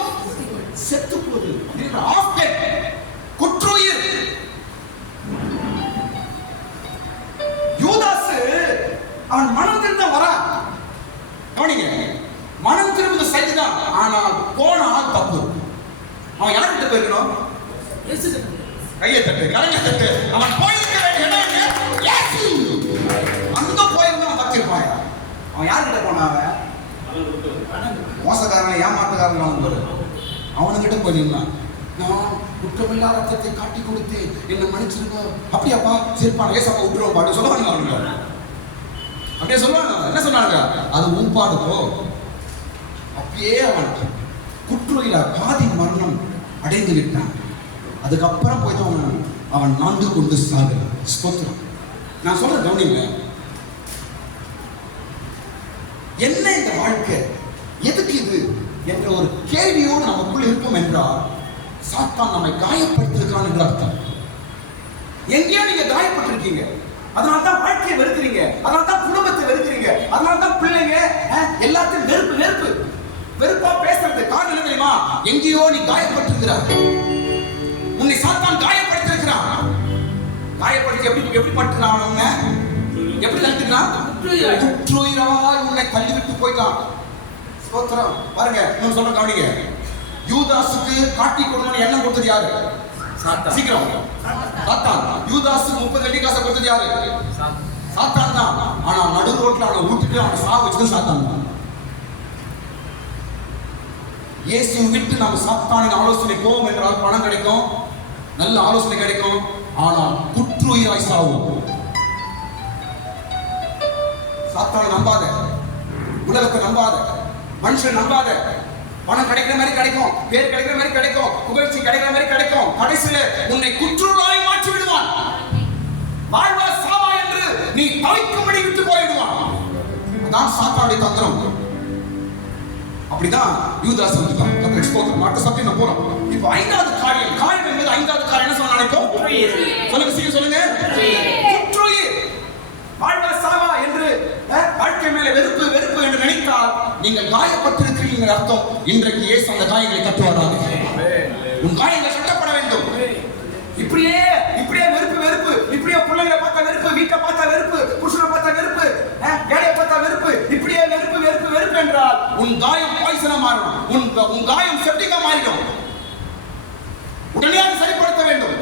செத்து போகுது அப்படின்ற ஆஃப்டர் குற்றுயிர். யூதாஸ் அவன் மனம் திரும்ப வரான். கவனிங்க, மனம் திரும்புவது சரிதான், ஆனால் போன ஆள் தப்பு. அவன் யார்கிட்ட போயிருக்கணும்? கையை தட்டு, கலைஞர் தட்டு. அவன் போயிருக்க வேண்டிய இடம் இயேசு. அங்க போயிருந்தா அவன் தப்பிருப்பான். அவன் யார்கிட்ட போனான்? மோசக்காரன் ஏமாத்துக்காரன். அவனுக்கிட்ட போயிருந்தான். நான் குற்றமில்லா ரத்தத்தை காட்டி கொடுத்து என்ன மன்னிச்சிருக்கோ. அப்படியாப்பா சரிப்பா ஏசப்பா விட்டுருவோம் பாட்டு சொல்லுவாங்க. அவனுங்க அப்படியே சொல்லுவாங்க. என்ன சொன்னாங்க? அது உன்பாடு போ. அப்படியே அவன் குற்றுயில பாதி மரணம் அடைந்து விட்டான். அதுக்கப்புறம் போய் அவன் நான்கு கொண்டு சாகுறான். ஸ்தோத்திரம். நான் சொல்ற கவனிங்க, என்ன இந்த வாழ்க்கை, எதுக்கு இது என்ற ஒரு கேள்வியோடு நமக்குள்ள இருக்கும் என்றால் சாத்தான் நம்மை காயப்படுத்திருக்கான் என்று அர்த்தம். எங்கேயோ நீங்க காயப்பட்டிருக்கீங்க, அதனால தான் வாழ்க்கையை வெறுக்கிறீங்க, அதனால தான் குடும்பத்தை வெறுக்கிறீங்க, அதனால தான் பிள்ளைங்க எல்லாத்தையும் வெறுப்பு வெறுப்பு வெறுப்பா பேசுறது காரணம் என்ன தெரியுமா? எங்கேயோ நீ காயப்பட்டிருக்கிறார். உன்னை சாத்தான் காயப்படுத்திருக்கிறான். காயப்படுத்தி எப்படி பட்டுறான்? அவங்க எப்படி தடுத்துக்கிறான்? குற்றுயிராய் உன்னை தள்ளிவிட்டு போயிட்டான். ஸ்தோத்திரம். பாருங்க, நான் சொல்ற கவனிங்க. யூதாசுக்கு காட்டி கொடுக்கணும்னு எண்ணம் கொடுத்தது யாரு? சீக்கிரம் சாத்தான். யூதாசு 30 வெள்ளி காசை கொடுத்தது யாரு? சாத்தான் தான். ஆனா நடு ரோட்ல அவனை ஊட்டிட்டு அவனை சாவ வச்சது சாத்தான் தான். இயேசு விட்டு நம்ம சாத்தானின் ஆலோசனை போவோம் என்றால் பணம் கிடைக்கும், நல்ல ஆலோசனை கிடைக்கும், ஆனால் குற்றுயிராய் சாவும். சாத்தானை நம்பாத, உலகத்தை நம்பாத, மனுஷன் நம்பாத. பணம் கிடைக்கிற மாதிரி கிடைக்கும், பேர் கிடைக்கிற மாதிரி கிடைக்கும், புகழ்ச்சி கிடைக்கிற மாதிரி கிடைக்கும். கடைசியில உன்னை குற்றுயிராய் மாற்றி விடுவான். வாழ்வா சாவா என்று நீ தவிக்கும்படி விட்டு போயிடுவான். அதான் சாத்தானுடைய தந்திரம். அப்படிதான் யூதாஸ் வந்துட்டான். கர்த்தருக்கு ஸ்தோத்திரம். அடுத்த சப்ஜெக்ட் நான் போறோம். இப்போ ஐந்தாவது காரியம். காரியம் என்பது ஐந்தாவது காரியம் என்ன சொன்னா நினைப்போம்? சொல்லுங்க, சீக்கிரம் சொல்லுங்க. குற்றுயிர். வாழ்வா சாவா என்று வாழ்க்கை மேல வெறுப்பு வெறுப்பு என்று நினைத்தால் நீங்கள் காயப்பட்டிருக்கிறீர்கள் அர்த்தம். இன்றைக்கு இயேசு அந்த காயங்களை கட்டுவாராக. உன் காயங்கள் கட்டப்பட வேண்டும். இப்படியே இப்படியே வெறுப்பு வெறுப்பு, இப்படியே பிள்ளைகளை பார்த்தா வெறுப்பு, வீட்டை பார்த்தா வெறுப்பு, புருஷனை பார்த்தா வெறுப்பு, வேலையை பார்த்தா வெறுப்பு, இப்படியே வெறுப்பு வெறுப்பு வெறுப்பு என்றால் உன் காயம் பாய்சனா மாறும். உன் காயம் செப்டிக்கா மாறிடும். உடனே அதை சரிப்படுத்த வேண்டும்.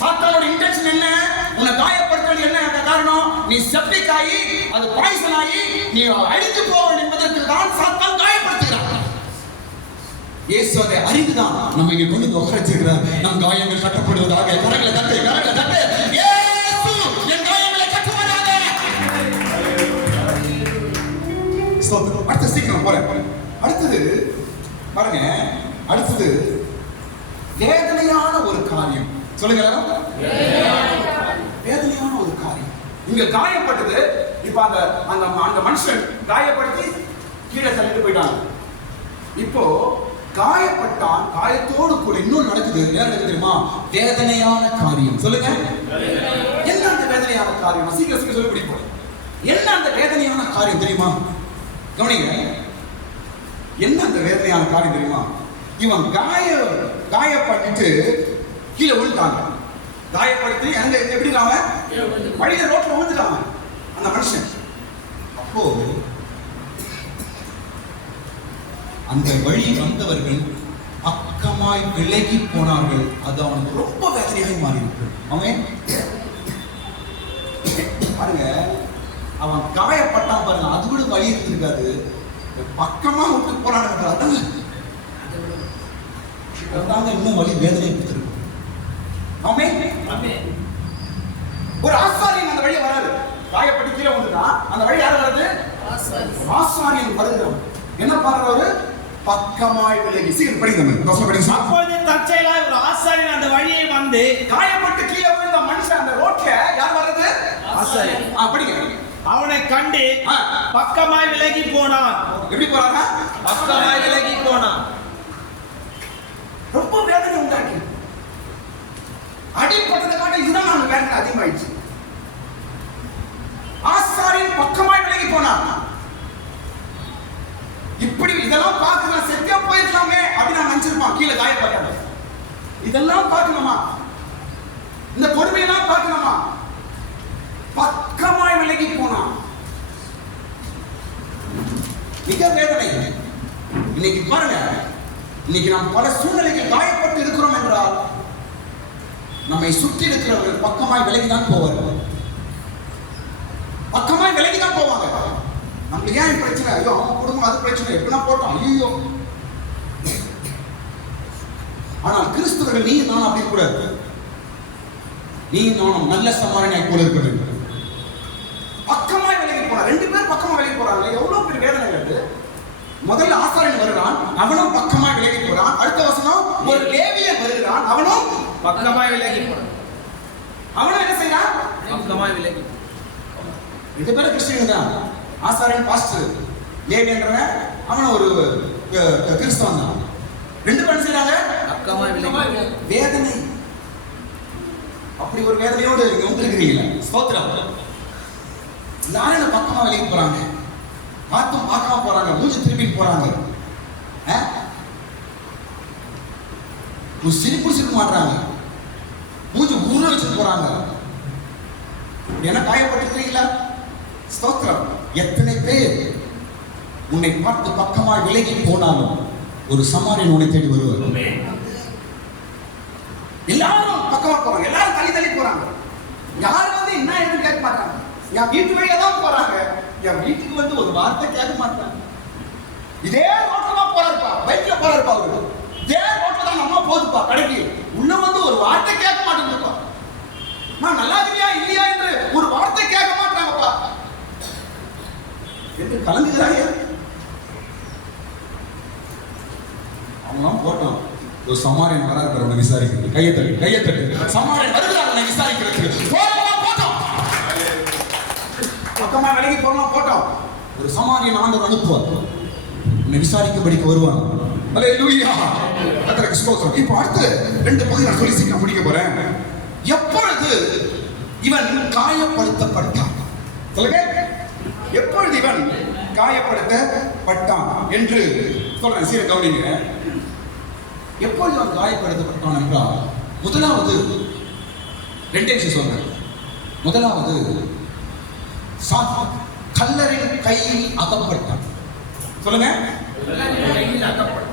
சாத்தானோட இன்டென்ஷன் என்ன? உன்னை காயப்படுத்துறது என்ன காரணம்? நீ செப்டிக் ஆகி அது பாய்சன் ஆகி நீ அழித்து போக வேண்டும் என்பதற்கு தான் சாத்தான் காயப்படுத்துகிறான். இயேசு அதை அறிந்துதான் நம்ம இங்க கொண்டு உட்கார வச்சிருக்கிறார். நம் காயங்கள் கட்டப்படுவதாக. கரங்களை தட்டு, கரங்களை தட்டு. இயேசு என் காயங்களை கட்டுவதாக. அடுத்த சீக்கிரம் போறேன். அடுத்தது பாருங்க, அடுத்தது வேதனையான ஒரு காரியம். சொல்லுங்க, வேதனையான ஒரு காரியம். இங்க காயப்பட்டது. இப்ப அந்த அந்த அந்த மனுஷன் காயப்படுத்தி கீழே தள்ளிட்டு போயிட்டாங்க. இப்போ காயப்பட்டான், காயத்தோடு கூட இன்னொரு நடக்குது. என்ன நடக்குது தெரியுமா? வேதனையான காரியம். சொல்லுங்க, என்ன அந்த வேதனையான காரியம்? சீக்கிரம் சீக்கிரம் சொல்லி பிடிப்போம். என்ன அந்த வேதனையான காரியம் தெரியுமா? கவனிங்க, என்ன அந்த வேதனையான காரியம் தெரியுமா? இவன் காயப்பட்டு கீழே விழுந்தாங்க. காயப்படுத்தி அங்க எப்படி அவன் வழியில ரோட்ல விழுந்துட்டான் அந்த மனுஷன். அப்போ அந்த வழி வந்தவர்கள் பக்கமாய் விலகி போனார்கள். அது அவனுக்கு ரொம்ப வேதனையாக மாறி இருக்கு. அவன் பாருங்க, அவன் காயப்பட்டான் பாருங்க, அது கூட வழி இருந்திருக்காது. பக்கமா விட்டு போறாங்க, அதாங்க இன்னும் வழி வேதனை கொடுத்திருக்கு. ஒரு ஆசாரியன் அந்த வழியை வராது, காயப்பட்டு கீழே வந்துட்டான். அந்த வழி யார் வராது? ஆசாரியன் வருகிறான். என்ன பண்றாரு? பக்கமாய் விலகி. சீக்கிரம் படிங்க. அப்பொழுது தற்செயலாய் ஒரு ஆசாரியன் அந்த வழியை வந்து, காயப்பட்டு கீழே விழுந்த மனுஷன் அந்த ரோட்ல யார் வர்றது? ஆசாரியன். படிங்க. அவனை கண்டு பக்கமாய் விலகி போனான். எப்படி போறாங்க? பக்கமாய் விலகி போனான். ரொம்ப வேதனை உண்டாக்கி அடிப்பட்டதை காட்ட இதுதான் நான் வேதனை அதிகமாயிடுச்சு. ஆசாரியன் பக்கமாய் விலகி போனான். இப்படி இதெல்லாம் பார்த்து நான் செத்தே போயிருக்கலாமே அப்படின்னு நான் நினைச்சிருப்பான். கீழே காயப்பட்டாங்க. இதெல்லாம் பார்க்கணுமா? இந்த கொடுமையெல்லாம் பார்க்கணுமா? பக்கமாய் விலகி போனான். மிக வேதனை. இன்னைக்கு பாருங்க, இன்னைக்கு நாம் பல சூழ்நிலைக்கு காயப்பட்டு இருக்கிறோம் என்றால் நம்மை சுற்றி இருக்கிறவர்கள் பக்கமாய் விலகிதான் போவார்கள். பக்கமாய் விலகிதான் போவாங்க. நம்மளுக்கு ஏன் பிரச்சனை? ஐயோ அவன் குடும்பம் அது பிரச்சனை, எப்படின்னா போட்டோம், ஐயோ. ஆனால் கிறிஸ்துவர்கள் நீ நான் அப்படி கூடாது. நீ நானும் நல்ல சமாரியனாய் போல இருக்க வேண்டும். பக்கமாய் விலகி போனா, ரெண்டு பேர் பக்கமா விலகி போறாங்க. எவ்வளவு பெரிய வேதனை இருக்கு. முதல்ல ஆசாரியன் வருகிறான், அவனும் பக்கமாய் விலகி போறான். அடுத்த வசனம், ஒரு லேவியன் வருகிறான், அவனும் பக்கமாய் விலகி போனான். அவனும் என்ன செய்யறான்? பக்கமாய் விலகி. ரெண்டு பேரும் கிறிஸ்டியன் தான். ஆசாரியன் பாஸ்டர், லேவியன்றவன் அவனும் ஒரு கிறிஸ்தவன் தான். ரெண்டு பேரும் செய்யறாங்க பக்கமாய் விலகி. வேதனை. அப்படி ஒரு வேதனையோடு இங்க வந்திருக்கிறீங்களா? ஸ்தோத்திரம். எல்லாரும் என்ன பக்கமா விலகி போறாங்க, பார்த்தும் பார்க்காம போறாங்க, மூஞ்சி திருப்பி போறாங்க. ஒரு சிரிப்பு மாட்டாங்க, மூஞ்சி ஊற வச்சுட்டு போறாங்க. என்ன காயப்பட்டிருக்கிறீங்களா? ஸ்தோத்திரம். எத்தனை பேர் உன்னை பார்த்து பக்கமா விலகி போனாலும் ஒரு சமாரியன் உன்னை தேடி வருவார். எல்லாரும் பக்கமா போறாங்க, எல்லாரும் தள்ளி தள்ளி போறாங்க. யாரும் வந்து என்ன எதுவும் கேட்க மாட்டாங்க. என் வீட்டு வழியா தான் போறாங்க, என் வீட்டுக்கு வந்து ஒரு வார்த்தை கேட்க மாட்டாங்க. இதே ரோட்ல தான் போறாருப்பா, பைக்ல போறாருப்பா, அவரு இதே ரோட்ல தான் நம்ம போகுதுப்பா கடைக்கு, உள்ள வந்து ஒரு வார்த்தை கேட்க மாட்டேங்குதுப்பா. நான் நல்லா இல்லையா இல்லையா என்று ஒரு வார்த்தை கேட்க மாட்டாங்கப்பா என்று கலங்குகிறாங்க. அவங்களாம் போட்டோம். ஒரு சமாரியன் வராரு உன்னை விசாரிக்கிறது. கையத்தட்டு சமாரியன் வருகிறார் உன்னை விசாரிக்கிறதுக்கு. போட்டோம், பக்கமா விலகி போறோம், போட்டோம். ஒரு சமாரியன் ஆண்டவர் அனுப்புவார், உன்னை விசாரிக்கும்படிக்கு வருவான். அல்லேலூயா, கர்த்தருக்கு ஸ்தோத்திரம். இப்போ அடுத்து ரெண்டு பகுதி நான் சொல்லி சீக்கிரம் முடிக்க போறேன். எப்பொழுது இவன் காயப்படுத்தப்பட்டான்? சொல்லுங்க, எப்பொழுது இவன் காயப்படுத்தப்பட்டான் என்று சொல்றேன். சீர கவனிங்க. எப்பொழுது அவன் காயப்படுத்தப்பட்டான் என்றால், முதலாவது ரெண்டே விஷயம் சொல்றேன். முதலாவது கல்லரின் கையில் அகப்பட்டான். சொல்லுங்க,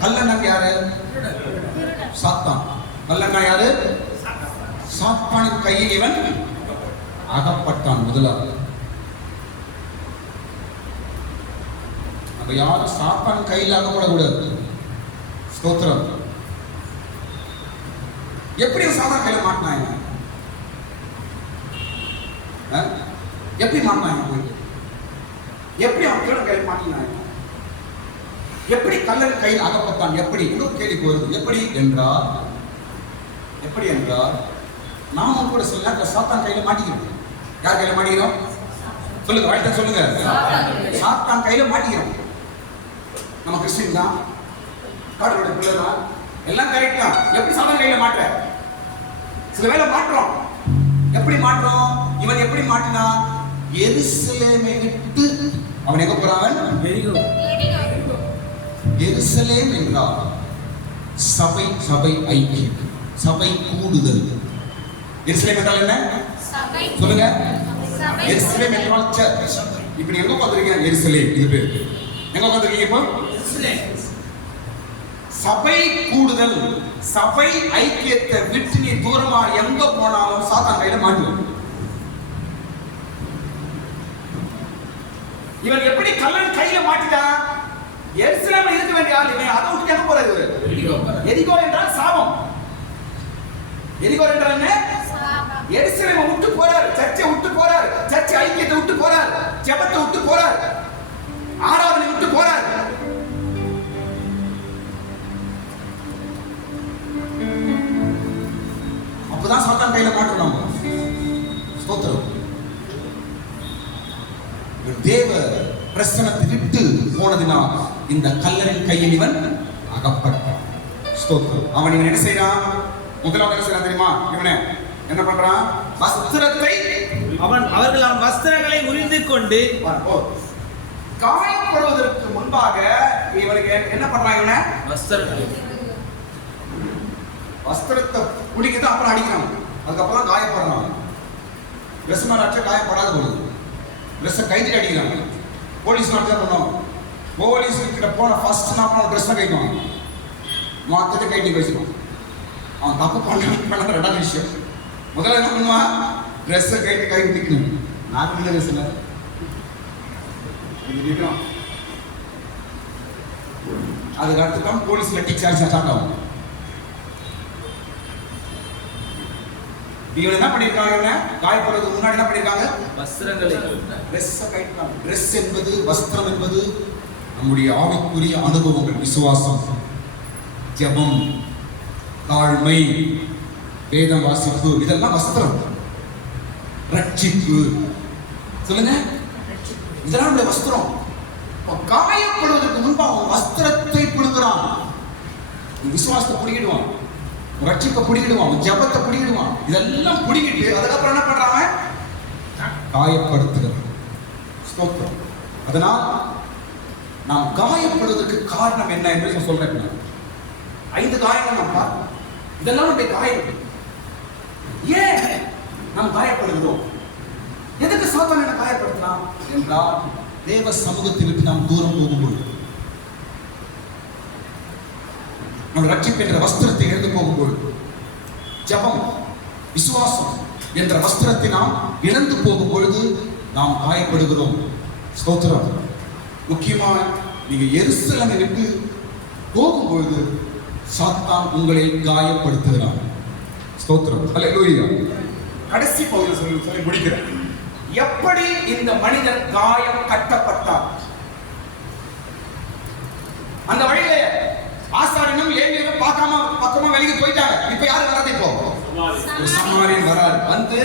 கல்லன் யாரு? சாத்தான். கல்லன் யாரு? சாத்தானின் கையில் இவன் அகப்பட்டான். முதலாவது நம்ம யாரும் சாத்தான் கையில் அகப்படக்கூடாது. ஸ்தோத்திரம். எப்படி சாத்தான் கையில மாட்டினாங்க? எப்படி மாட்டினாங்க? போய் எப்படி அவன் கீழே கையில் மாட்டினாங்க? எப்படி கல்லன் கையில் அகப்பட்டான்? எப்படி? இன்னொரு கேள்வி வருது. எப்படி என்றால் நாமும் கூட சில நேரத்தில் சாத்தான் கையில மாட்டிக்கிறோம். யார் கையில மாட்டிக்கிறோம்? சொல்லுங்க, வாழ்க்கை சொல்லுங்க. சாத்தான் கையில மாட்டிக்கிறோம். நம்ம கிறிஸ்டின் தான், கடவுளுடைய பிள்ளை தான், எல்லாம் கரெக்ட் தான். எப்படி சாத்தான் கையில மாட்டுற? சில வேளை மாற்றோம். எப்படி மாற்றோம்? இவன் எப்படி மாட்டினான்? எருசலேமை விட்டு அவன் எங்க போறான்? எருசலேம் என்றால் சபை ஐக்கியம், சபை கூடுதல். எருசலேம் என்றால் என்ன சபை. சொல்லுங்க. சபை. எருசலேம் என்றால் சர்ச். இப்போ நீங்க எங்க உட்கார்ந்திருக்கீங்க? எருசலேம். இது பேர் எங்க உட்கார்ந்திருக்கீங்க இப்போ? சபை கூடுதல், சபை ஐக்கியத்தை விட்டு நீ தூரமா எங்க போனாலும் சாத்தான் கையில மாட்டுவான். இவன் எப்படி கல்லன் கையில மாட்டிட்டான்? எருசலேம்ல இருக்க வேண்டிய ஆள் இவன். அதை விட்டு எங்க போறது இவரு? எரிகோ என்றால் சாபம். எரிகோ என்றால் என்ன? சாபம். எருசலேமை விட்டு போறார், சர்ச்சை விட்டு போறார், சர்ச்சை ஐக்கியத்தை விட்டு போறார், ஜெபத்தை விட்டு போறார், ஆராதனை விட்டு போறார். அப்பதான் சாத்தான் கையில மாட்டுறாங்க. ஸ்தோத்திரம். தேவ பிரசனத்தை விட்டு போனதினால் இந்த கல்லரின் கையில் இவன் அகப்பட்டான். ஸ்தோத்திரம். அவன் இவன் என்ன செய்யறான்? முதலாவது என்ன செய்யறான் தெரியுமா? இவனை என்ன பண்றான்? வஸ்திரத்தை அவர்கள் வஸ்திரங்களை உரிந்து கொண்டு காயப்படுவதற்கு முன்பாக இவனுக்கு என்ன பண்றான்? இவனை வஸ்திரத்தை பிடிக்கிட்டு அப்புறம் அடிக்கிறான். அதுக்கப்புறம் காயப்படுறான். ட்ரெஸ் மேல அடிச்சா காயப்படாத போகுது. ட்ரெஸ்ஸை கைதில் அடிக்கிறாங்க. போலீஸ் நாட்டு தான் பண்ணுவோம். போலீஸ் கிட்ட போன ஃபர்ஸ்ட் நான் ட்ரெஸ்ஸை கைக்குவாங்க. மொத்தத்தை கைட்டி வச்சுக்கணும். அவன் தப்பு பண்ண ரெண்டாவது விஷயம். முதல்ல என்ன பண்ணுவான்? ட்ரெஸ்ஸை கைட்டு கை நிற்கணும். நான் இல்லை ட்ரெஸ் இல்லை நிற்கிறோம். அதுக்கு அடுத்து தான் போலீஸ்ல டீச்சர் ஸ்டார்ட் ஆகும். இவன் என்ன பண்ணிருக்காங்க? காயப்படுறதுக்கு முன்னாடி என்ன பண்ணிருக்காங்க? வஸ்திரங்களை ட்ரெஸ்ஸை கைட்டாங்க. ட்ரெஸ் என்பது, வஸ்திரம் என்பது நம்முடைய ஆவிக்குரிய அனுபவங்கள். விசுவாசம், ஜெபம், தாழ்மை, வேதம் வாசிப்பு, இதெல்லாம் வஸ்திரம். ரட்சிப்பு, சொல்லுங்க, இதெல்லாம் நம்முடைய வஸ்திரம். காயப்படுவதற்கு முன்பு அவன் வஸ்திரத்தை பிடுங்குறான். விசுவாசத்தை பிடிக்கிடுவான், ரட்சிப்பை பிடிக்கிடுவான், ஜெபத்தை பிடிக்கிடுவான். இதெல்லாம் பிடிக்கிட்டு அதுக்கப்புறம் என்ன பண்றாங்க? காயப்படுத்துகிறான். ஸ்தோத்திரம். அதனால் நாம் காயப்படுவதற்கு காரணம் என்ன என்று நான் சொல்றேன். 5 காயங்கள் நாம் பார்ப்போம். இதெல்லாம் நம்முடைய காயம். ஏன் நாம் காயப்படுகிறோம்? எதுக்கு சாத்தான் என்ன காயப்படுத்தலாம் என்றால், தேவ சமூகத்தை விட்டு நாம் தூரம் போகும்போது, நம் ரட்சிப்பு என்ற வஸ்திரத்தை இழந்து போகும்போது, ஜெபம், விசுவாசம் என்ற வஸ்திரத்தை நாம் இழந்து போகும் பொழுது நாம் காயப்படுகிறோம். ஸ்தோத்திரம். முக்கியமாக நீங்க எருசலேமை விட்டு போகும்பொழுது சாத்தான் உங்களை காயப்படுத்துகிறான். ஸ்தோத்திரம். அல்லேலூயா. கடைசி பகுதியில் சொல்லி முடிக்கிறேன். எப்படி இந்த மனிதன் காயம் கட்டப்பட்டார்? அந்த வழியில ஆசாரியனும் லேவியரும் பக்கமா வெளியே போயிட்டாங்க. இப்ப யாரு வராது? இப்போ ஒரு சமாரியன் வரார். வந்து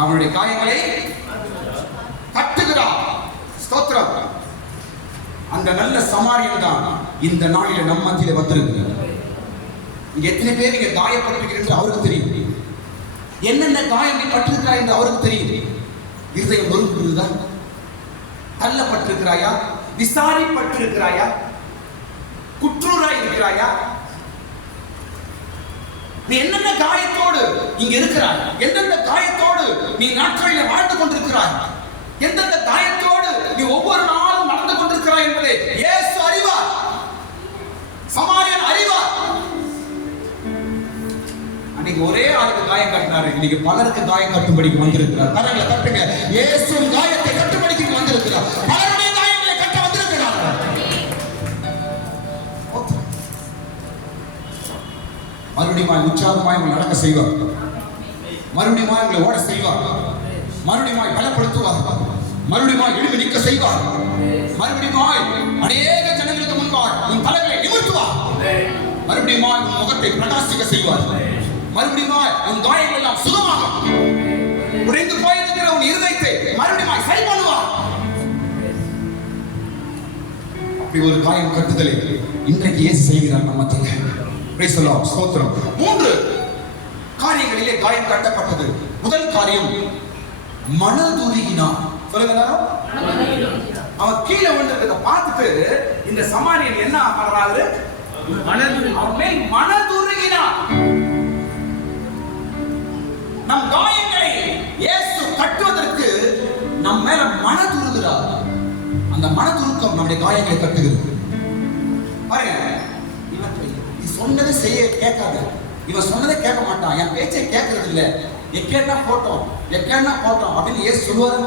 அவனுடைய காயங்களை கட்டுகிறார். ஸ்தோத்திரம். அந்த நல்ல சமாரியன் தான் இந்த நாளில நம்ம மத்தியில வந்திருக்கிறார். இங்க எத்தனை பேர் நீங்க காயப்பட்டிருக்கிறீர்கள் என்று அவருக்கு தெரியும். என்னென்ன காயம் நீ பட்டிருக்கிறாய் என்று அவருக்கு தெரியும். இருதயம் நொறுங்குகிறதா? தள்ளப்பட்டிருக்கிறாயா? விசாரிப்பட்டிருக்கிறாயா? குற்றூராய் இருக்கிறாயா? நீ என்னென்ன காயத்தோடு இங்க இருக்கிறாய்? எந்தெந்த காயத்தோடு நீ நாட்களில் வாழ்ந்து கொண்டிருக்கிறாய்? எந்தெந்த காயத்தோடு நீ ஒவ்வொரு நாளும் நடந்து கொண்டிருக்கிறாய் என்பதை இயேசு அறிவார். சமாரியன் அறிவார். அன்னைக்கு ஒரே ஆளுக்கு காயம் கட்டினாரு, இன்னைக்கு பலருக்கு காயம் கட்டும்படிக்கு வந்திருக்கிறார். கரங்களை தட்டுங்க. இயேசு காயத்தை கட்டும்படிக்கு வந்திருக்கிறார். பலருடைய காயங்களை கட்ட வந்திருக்கிறார். மறுபடியும் உற்சாகமாய் உங்களை நடக்க செய்வார். மறுபடியும் உங்களை ஓட செய்வார். மறுபடியும் பலப்படுத்துவார். மறுபடியும் எழுந்து நிற்க செய்வார். மறுபடியும் அநேக ஜனங்களுக்கு முன்பாக உன் தலைகளை நிமிர்த்துவார். மறுபடியும் உன் முகத்தை பிரகாசிக்க செய்வார். மறுபடியும் உன் காயங்கள் எல்லாம் சுகமாகும். உடைந்து போயிருக்கிற உன் இருதயத்தை மறுபடியும் சரி பண்ணுவார். அப்படி ஒரு காயம் கட்டுதலை இன்றைக்கு இயேசு செய்கிறார் நம்ம மத்தியிலே. Praise the Lord. ஸ்தோத்திரம். 3 காரியங்களிலே காயம் கட்டப்பட்டது. முதல் காரியம், மனதுருகினான். சொல்லுங்க. அவன் கீழே விழுந்ததை பார்த்துட்டு இந்த சமாரியன் என்ன பண்றாரு? அவன் மனதுருகினான். மனதுருக்கம் நம்முடைய காயங்களை கட்டுகிறது. பாருங்க, இவன் சொன்னதை செய்ய கேட்காத, இவன் சொன்னதை கேட்க மாட்டான், என் பேச்சை கேட்கறது இல்லை, எக்கேன்னா போட்டோம் அப்படின்னு ஏசு சொல்லுவாரு.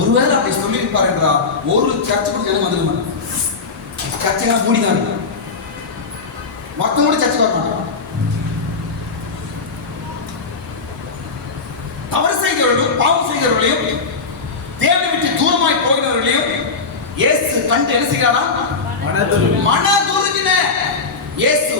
ஒருவேளை அப்படி சொல்லியிருப்பார் என்றா ஒரு சர்ச்சுக்கு எனக்கு வந்துட மாட்டேன். சர்ச்சைலாம் மூடிதான் இருக்கும், மொத்தம் கூட சர்ச்சை வர மாட்டான். தவறு செய்கிறவர்களையும் பாவம் செய்கிறவர்களையும் தேவனை விட்டு தூரமாய் போகிறவர்களையும் இயேசு கண்டு என்ன செய்கிறாரா? மனதுருகின இயேசு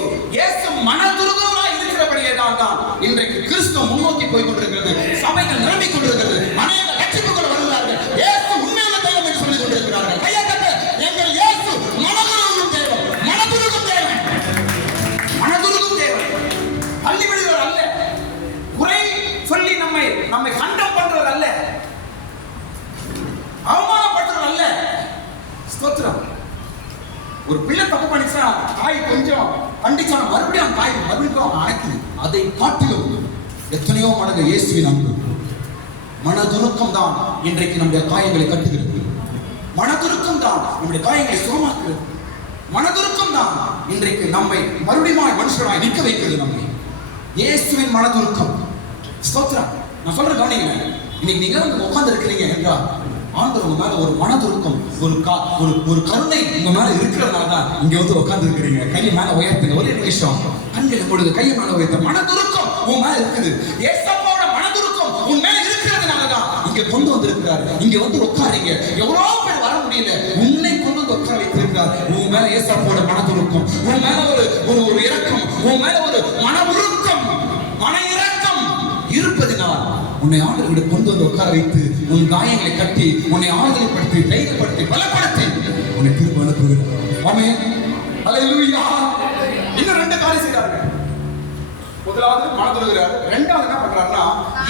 மனதுருகமாய் இருக்கிறபடியே தான் இன்றைக்கு கிறிஸ்துவ முன்னோக்கி போய் கொண்டிருக்கிறது. சபைகள் நிரம்பிக் கொண்டிருக்கிறது. அநேக லட்சத்துக்குள் வருகிறார்கள். இயேசு உண்மையான தெய்வம் என்று சொல்லிக் கொண்டிருக்கிறார்கள். கையை தட்ட, எங்கள் இயேசு மனதுருகும் தெய்வம், மனதுருகும் தேவன், மனதுருகும் தேவன். தள்ளிவிடுகிறவர் அல்ல, குறை சொல்லி நம்மை கண்டம் பண்றவர் அல்ல, அவமானப்படுத்துறவர் அல்ல. ஸ்தோத்திரம். ஒரு பிள்ளை தப்பு பண்ணிச்சா தாய் கொஞ்சம் கண்டிச்சா மறுபடியும் தாய் மறுபடியும் அணைக்குது. அதை காட்டிலும் எத்தனையோ மடங்கு இயேசுவின் அன்பு. மனதுருக்கம் தான் இன்றைக்கு நம்முடைய காயங்களை கட்டுகிறது. மனதுருக்கம் தான் நம்முடைய காயங்களை சுகமாக்குகிறது. மனதுருக்கம் தான் இன்றைக்கு நம்மை மறுபடியும் மனுஷராய் நிற்க வைக்கிறது. நம்மை இயேசுவின் மனதுருக்கம். ஸ்தோத்திரம். நான் சொல்றேன் கவனிங்க. இன்னைக்கு நீங்க வந்து உட்கார்ந்து இருக்கிறீங்க என்றால் ஆண்டவர் உங்க மேல ஒரு மனதுருக்கம், ஒரு கருணை உங்க மேல இருக்கிறதுனால தான் இங்க வந்து உட்கார்ந்து இருக்கிறீங்க. கையை மேல உயர்த்துங்க. ஒரே நிமிஷம் கண்களை மூடுங்க. கையை மேல உயர்த்த. மனதுருக்கம் உன் மேல இருக்குது. ஏசப்பாவோட மனதுருக்கம் உன் மேல இருக்கிறதுனால தான் இங்க கொண்டு வந்திருக்கிறார். இங்க வந்து உட்காருங்க. எவ்வளவு பேர் வர முடியல, உன்னை கொண்டு வந்து உட்கார வைத்திருக்கிறார். உன் மேல ஏசப்பாவோட மனதுருக்கம், உன் மேல ஒரு இரக்கம், உன் மேல ஒரு மனவுருக்கம், மன இரக்கம் இருப்பதினால் உன்னை ஆண்டவரிடம் கொண்டு வந்து உட்கார வைத்து உன் காயங்களை கட்டி உன்னை ஆறுதலைப்படுத்தி தைரியப்படுத்தி பலப்படுத்தி உன்னை திரும்ப அனுப்புகிறார். ஆமென். ஹல்லேலூயா. இன்னும் ரெண்டு காரியம் செய்றாங்க. முதலாவது மனதுருகிறார், இரண்டாவது என்ன பண்றாருன்னா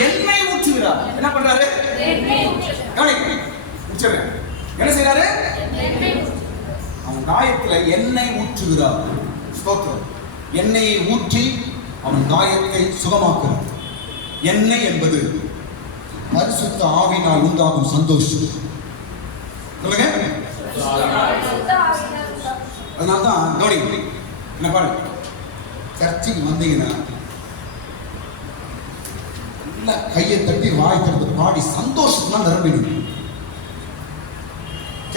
எண்ணெய் ஊற்றுகிறார். என்ன பண்றாரு? எண்ணெய் ஊற்றுகிறார். கவனிங்க. என்ன செய்றாரு? அவன் காயத்துல எண்ணெய் ஊற்றுகிறார். ஸ்தோத்திரம். எண்ணெயை ஊற்றி அவன் காயத்தை சுகமாக்குகிறார். எண்ணெய் என்பது பரிசுத்த ஆவியினால் உண்டாகும் சந்தோஷம். சொல்லுங்க. அதனால்தான் கவனிங்க. என்ன பாருங்க, சர்ச்சுக்கு வந்தீங்கன்னா நல்லா கையை தட்டி வாய் திறந்து பாடி சந்தோஷம் நிரம்பிடுங்க.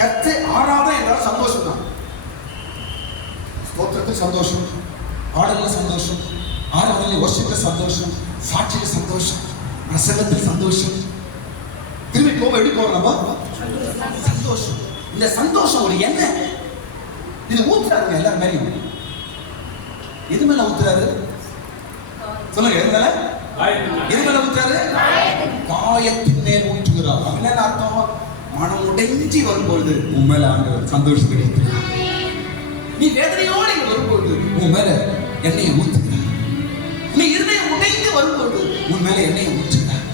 சர்ச்சை ஆறாதான் என்றால் சந்தோஷம் தான். ஸ்தோத்திரத்தில் சந்தோஷம், பாடல்ல சந்தோஷம், ஆராதனை வர்ஷித்த சந்தோஷம், சாட்சியில சந்தோஷம், பிரசங்கத்தில் சந்தோஷம். திரும்பி போக எப்படி போறோம்? சந்தோஷம். இந்த சந்தோஷம் ஒரு என்ன? இது ஊத்துறாருங்க எல்லாரும் மேலையும். எது மேல ஊத்துறாரு? சொல்லுங்க. எது மேல? எது மேல ஊத்துறாரு? காயத்தின் மேல் ஊற்றுகிறார். என்ன அர்த்தம்? மனம் உடைஞ்சி வரும்பொழுது உன் மேல ஆண்டவர் சந்தோஷத்தை வைக்கிறார். நீ வேதனையோடு இங்க வரும்பொழுது உன் மேல எண்ணெயை ஊத்துகிறார். நீ இருதயம் உடைந்து வரும்போது உன் மேல எண்ணெயை ஊற்றுகிறார்.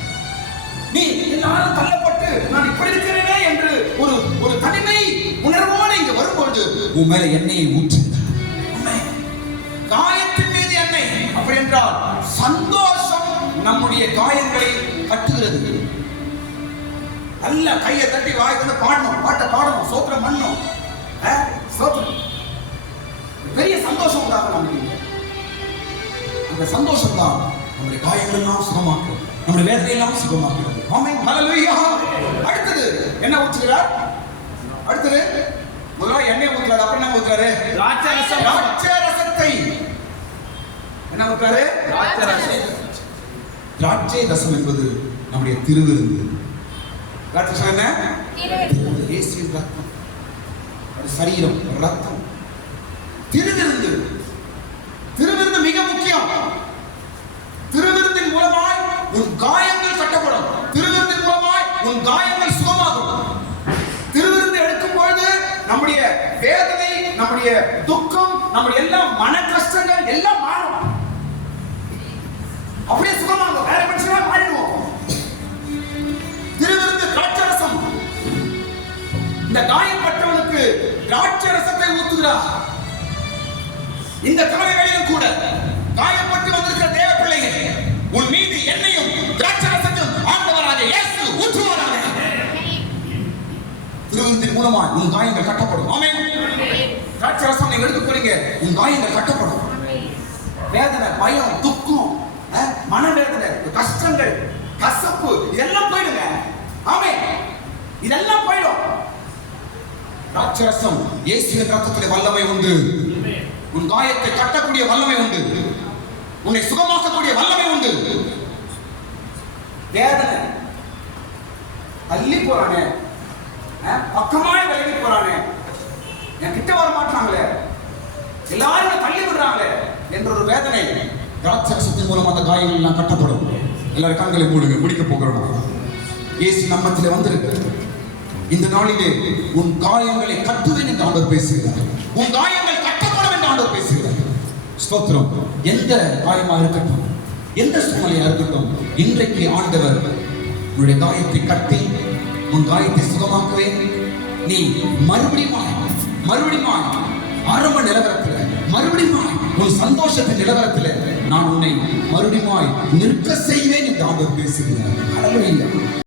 நீ என்னாலும் தள்ளப்பட்டு நான் இப்படி இருக்கிறேனே என்று ஒரு தனிமை உணர்வோடு இங்க வரும்பொழுது உன் மேல எண்ணெயை ஊற்றுகிறார். காயத்தின் மீது எண்ணெய். அப்படி என்றால் சந்தோஷம் நம்முடைய காயங்களை கட்டுகிறது. நல்ல கையை தட்டி வாய்க்கு பாடணும், பாட்டை பாடணும், சோத்திரம் பண்ணணும். சோத்திரம் பெரிய சந்தோஷம் உண்டாகும் நமக்கு. அந்த சந்தோஷம் தான் நம்முடைய காயங்கள் எல்லாம் சுகமாக்குறது, நம்முடைய வேதனை எல்லாம் சுகமாக்குறது. ஆமென். ஹல்லேலூயா. அடுத்தது என்ன ஊற்றுகிறார்? அடுத்தது முதல்ல எண்ணெய் ஊற்றுறாரு. அப்புறம் என்ன ஊற்றுறாரு? திராட்சை என்ன ஊற்றுறாரு? திராட்சை ரசம் என்பது நம்முடைய திருவிருந்து. திராட்சை என்ன? இயேசுவின் ரத்தம், அது சரீரம், ரத்தம். திருவிருந்து. திருவிருந்து மிக முக்கியம். திருவிருந்தின் மூலமாய் உன் காயங்கள் கட்டப்படும். திருவிருந்தின் மூலமாய் உன் காயங்கள் சுகமாகும். திருவிருந்து எடுக்கும் பொழுது நம்முடைய வேதனை, நம்முடைய துக்கம், நம்முடைய எல்லாம் மன கஷ்டங்கள் எல்லாம் மாறும். அப்படியே சுகமாகும். வேற மனுஷனா மாறிடுவோம். திருவிருந்து திராட்சரசம். இந்த காயப்பட்டவனுக்கு திராட்சரசத்தை ஊத்துகிறார். இந்த காலைகளிலும் கூட காயப்பட்டு வந்திருக்கிற தேவ பிள்ளைகள், உன் மீது எண்ணெயும் திராட்சரசத்தையும் ஆண்டவராக இயேசு ஊற்றுவாராக. திருவிருந்தின் மூலமா உன் காயங்கள் கட்டப்படும். ஆமென். திராட்சை ரசம் நீங்க எடுத்து போறீங்க, உன் காயங்கள் கட்டப்படும். வேதனை, பயம், துக்கம், மனவேதனை, கஷ்டங்கள், கசப்பு இதெல்லாம் போயிடுங்க. ஆமென். இதெல்லாம் போயிடும். திராட்சை ரசம் இயேசுவின் ரத்தத்திலே வல்லமை உண்டு. உன் காயத்தை கட்டக்கூடிய வல்லமை உண்டு. உன்னை சுகமாக்கக்கூடிய வல்லமை உண்டு. வேதனை தள்ளி போறானே, பக்கமாய் விலகி போறானே, என் கிட்ட வர மாட்டாங்களே, எல்லாரும் தள்ளி விடுறாங்களே என்ற ஒரு வேதனை திராட்சரசத்தின் மூலம் அந்த காயங்கள் எல்லாம் கட்டப்படும். எல்லாரும் கண்களை மூடுங்க, முடிக்க போகிறோம். இயேசு நம்மத்திலே வந்திருக்கு. இந்த நாளிலே உன் காயங்களை கட்டுவேன் என்று ஆண்டவர் பேசுகிறார். உன் காயங்கள் கட்டப்படும் என்று ஆண்டவர் பேசுகிறார். ஸ்தோத்திரம். எந்த காயமா இருக்கட்டும், எந்த சூழ்நிலையா இருக்கட்டும், இன்றைக்கு ஆண்டவர் உன்னுடைய காயத்தை கட்டி உன் காயத்தை சுகமாக்குவேன். நீ மறுபடியும் ஆரம்ப நிலவரத்தில், மறுபடியும் உன் சந்தோஷத்தின் நிலவரத்தில் நான் உன்னை மறுபடியும் நிற்க செய்வேன் என்று ஆண்டவர் பேசுகிறார். ஹல்லேலூயா.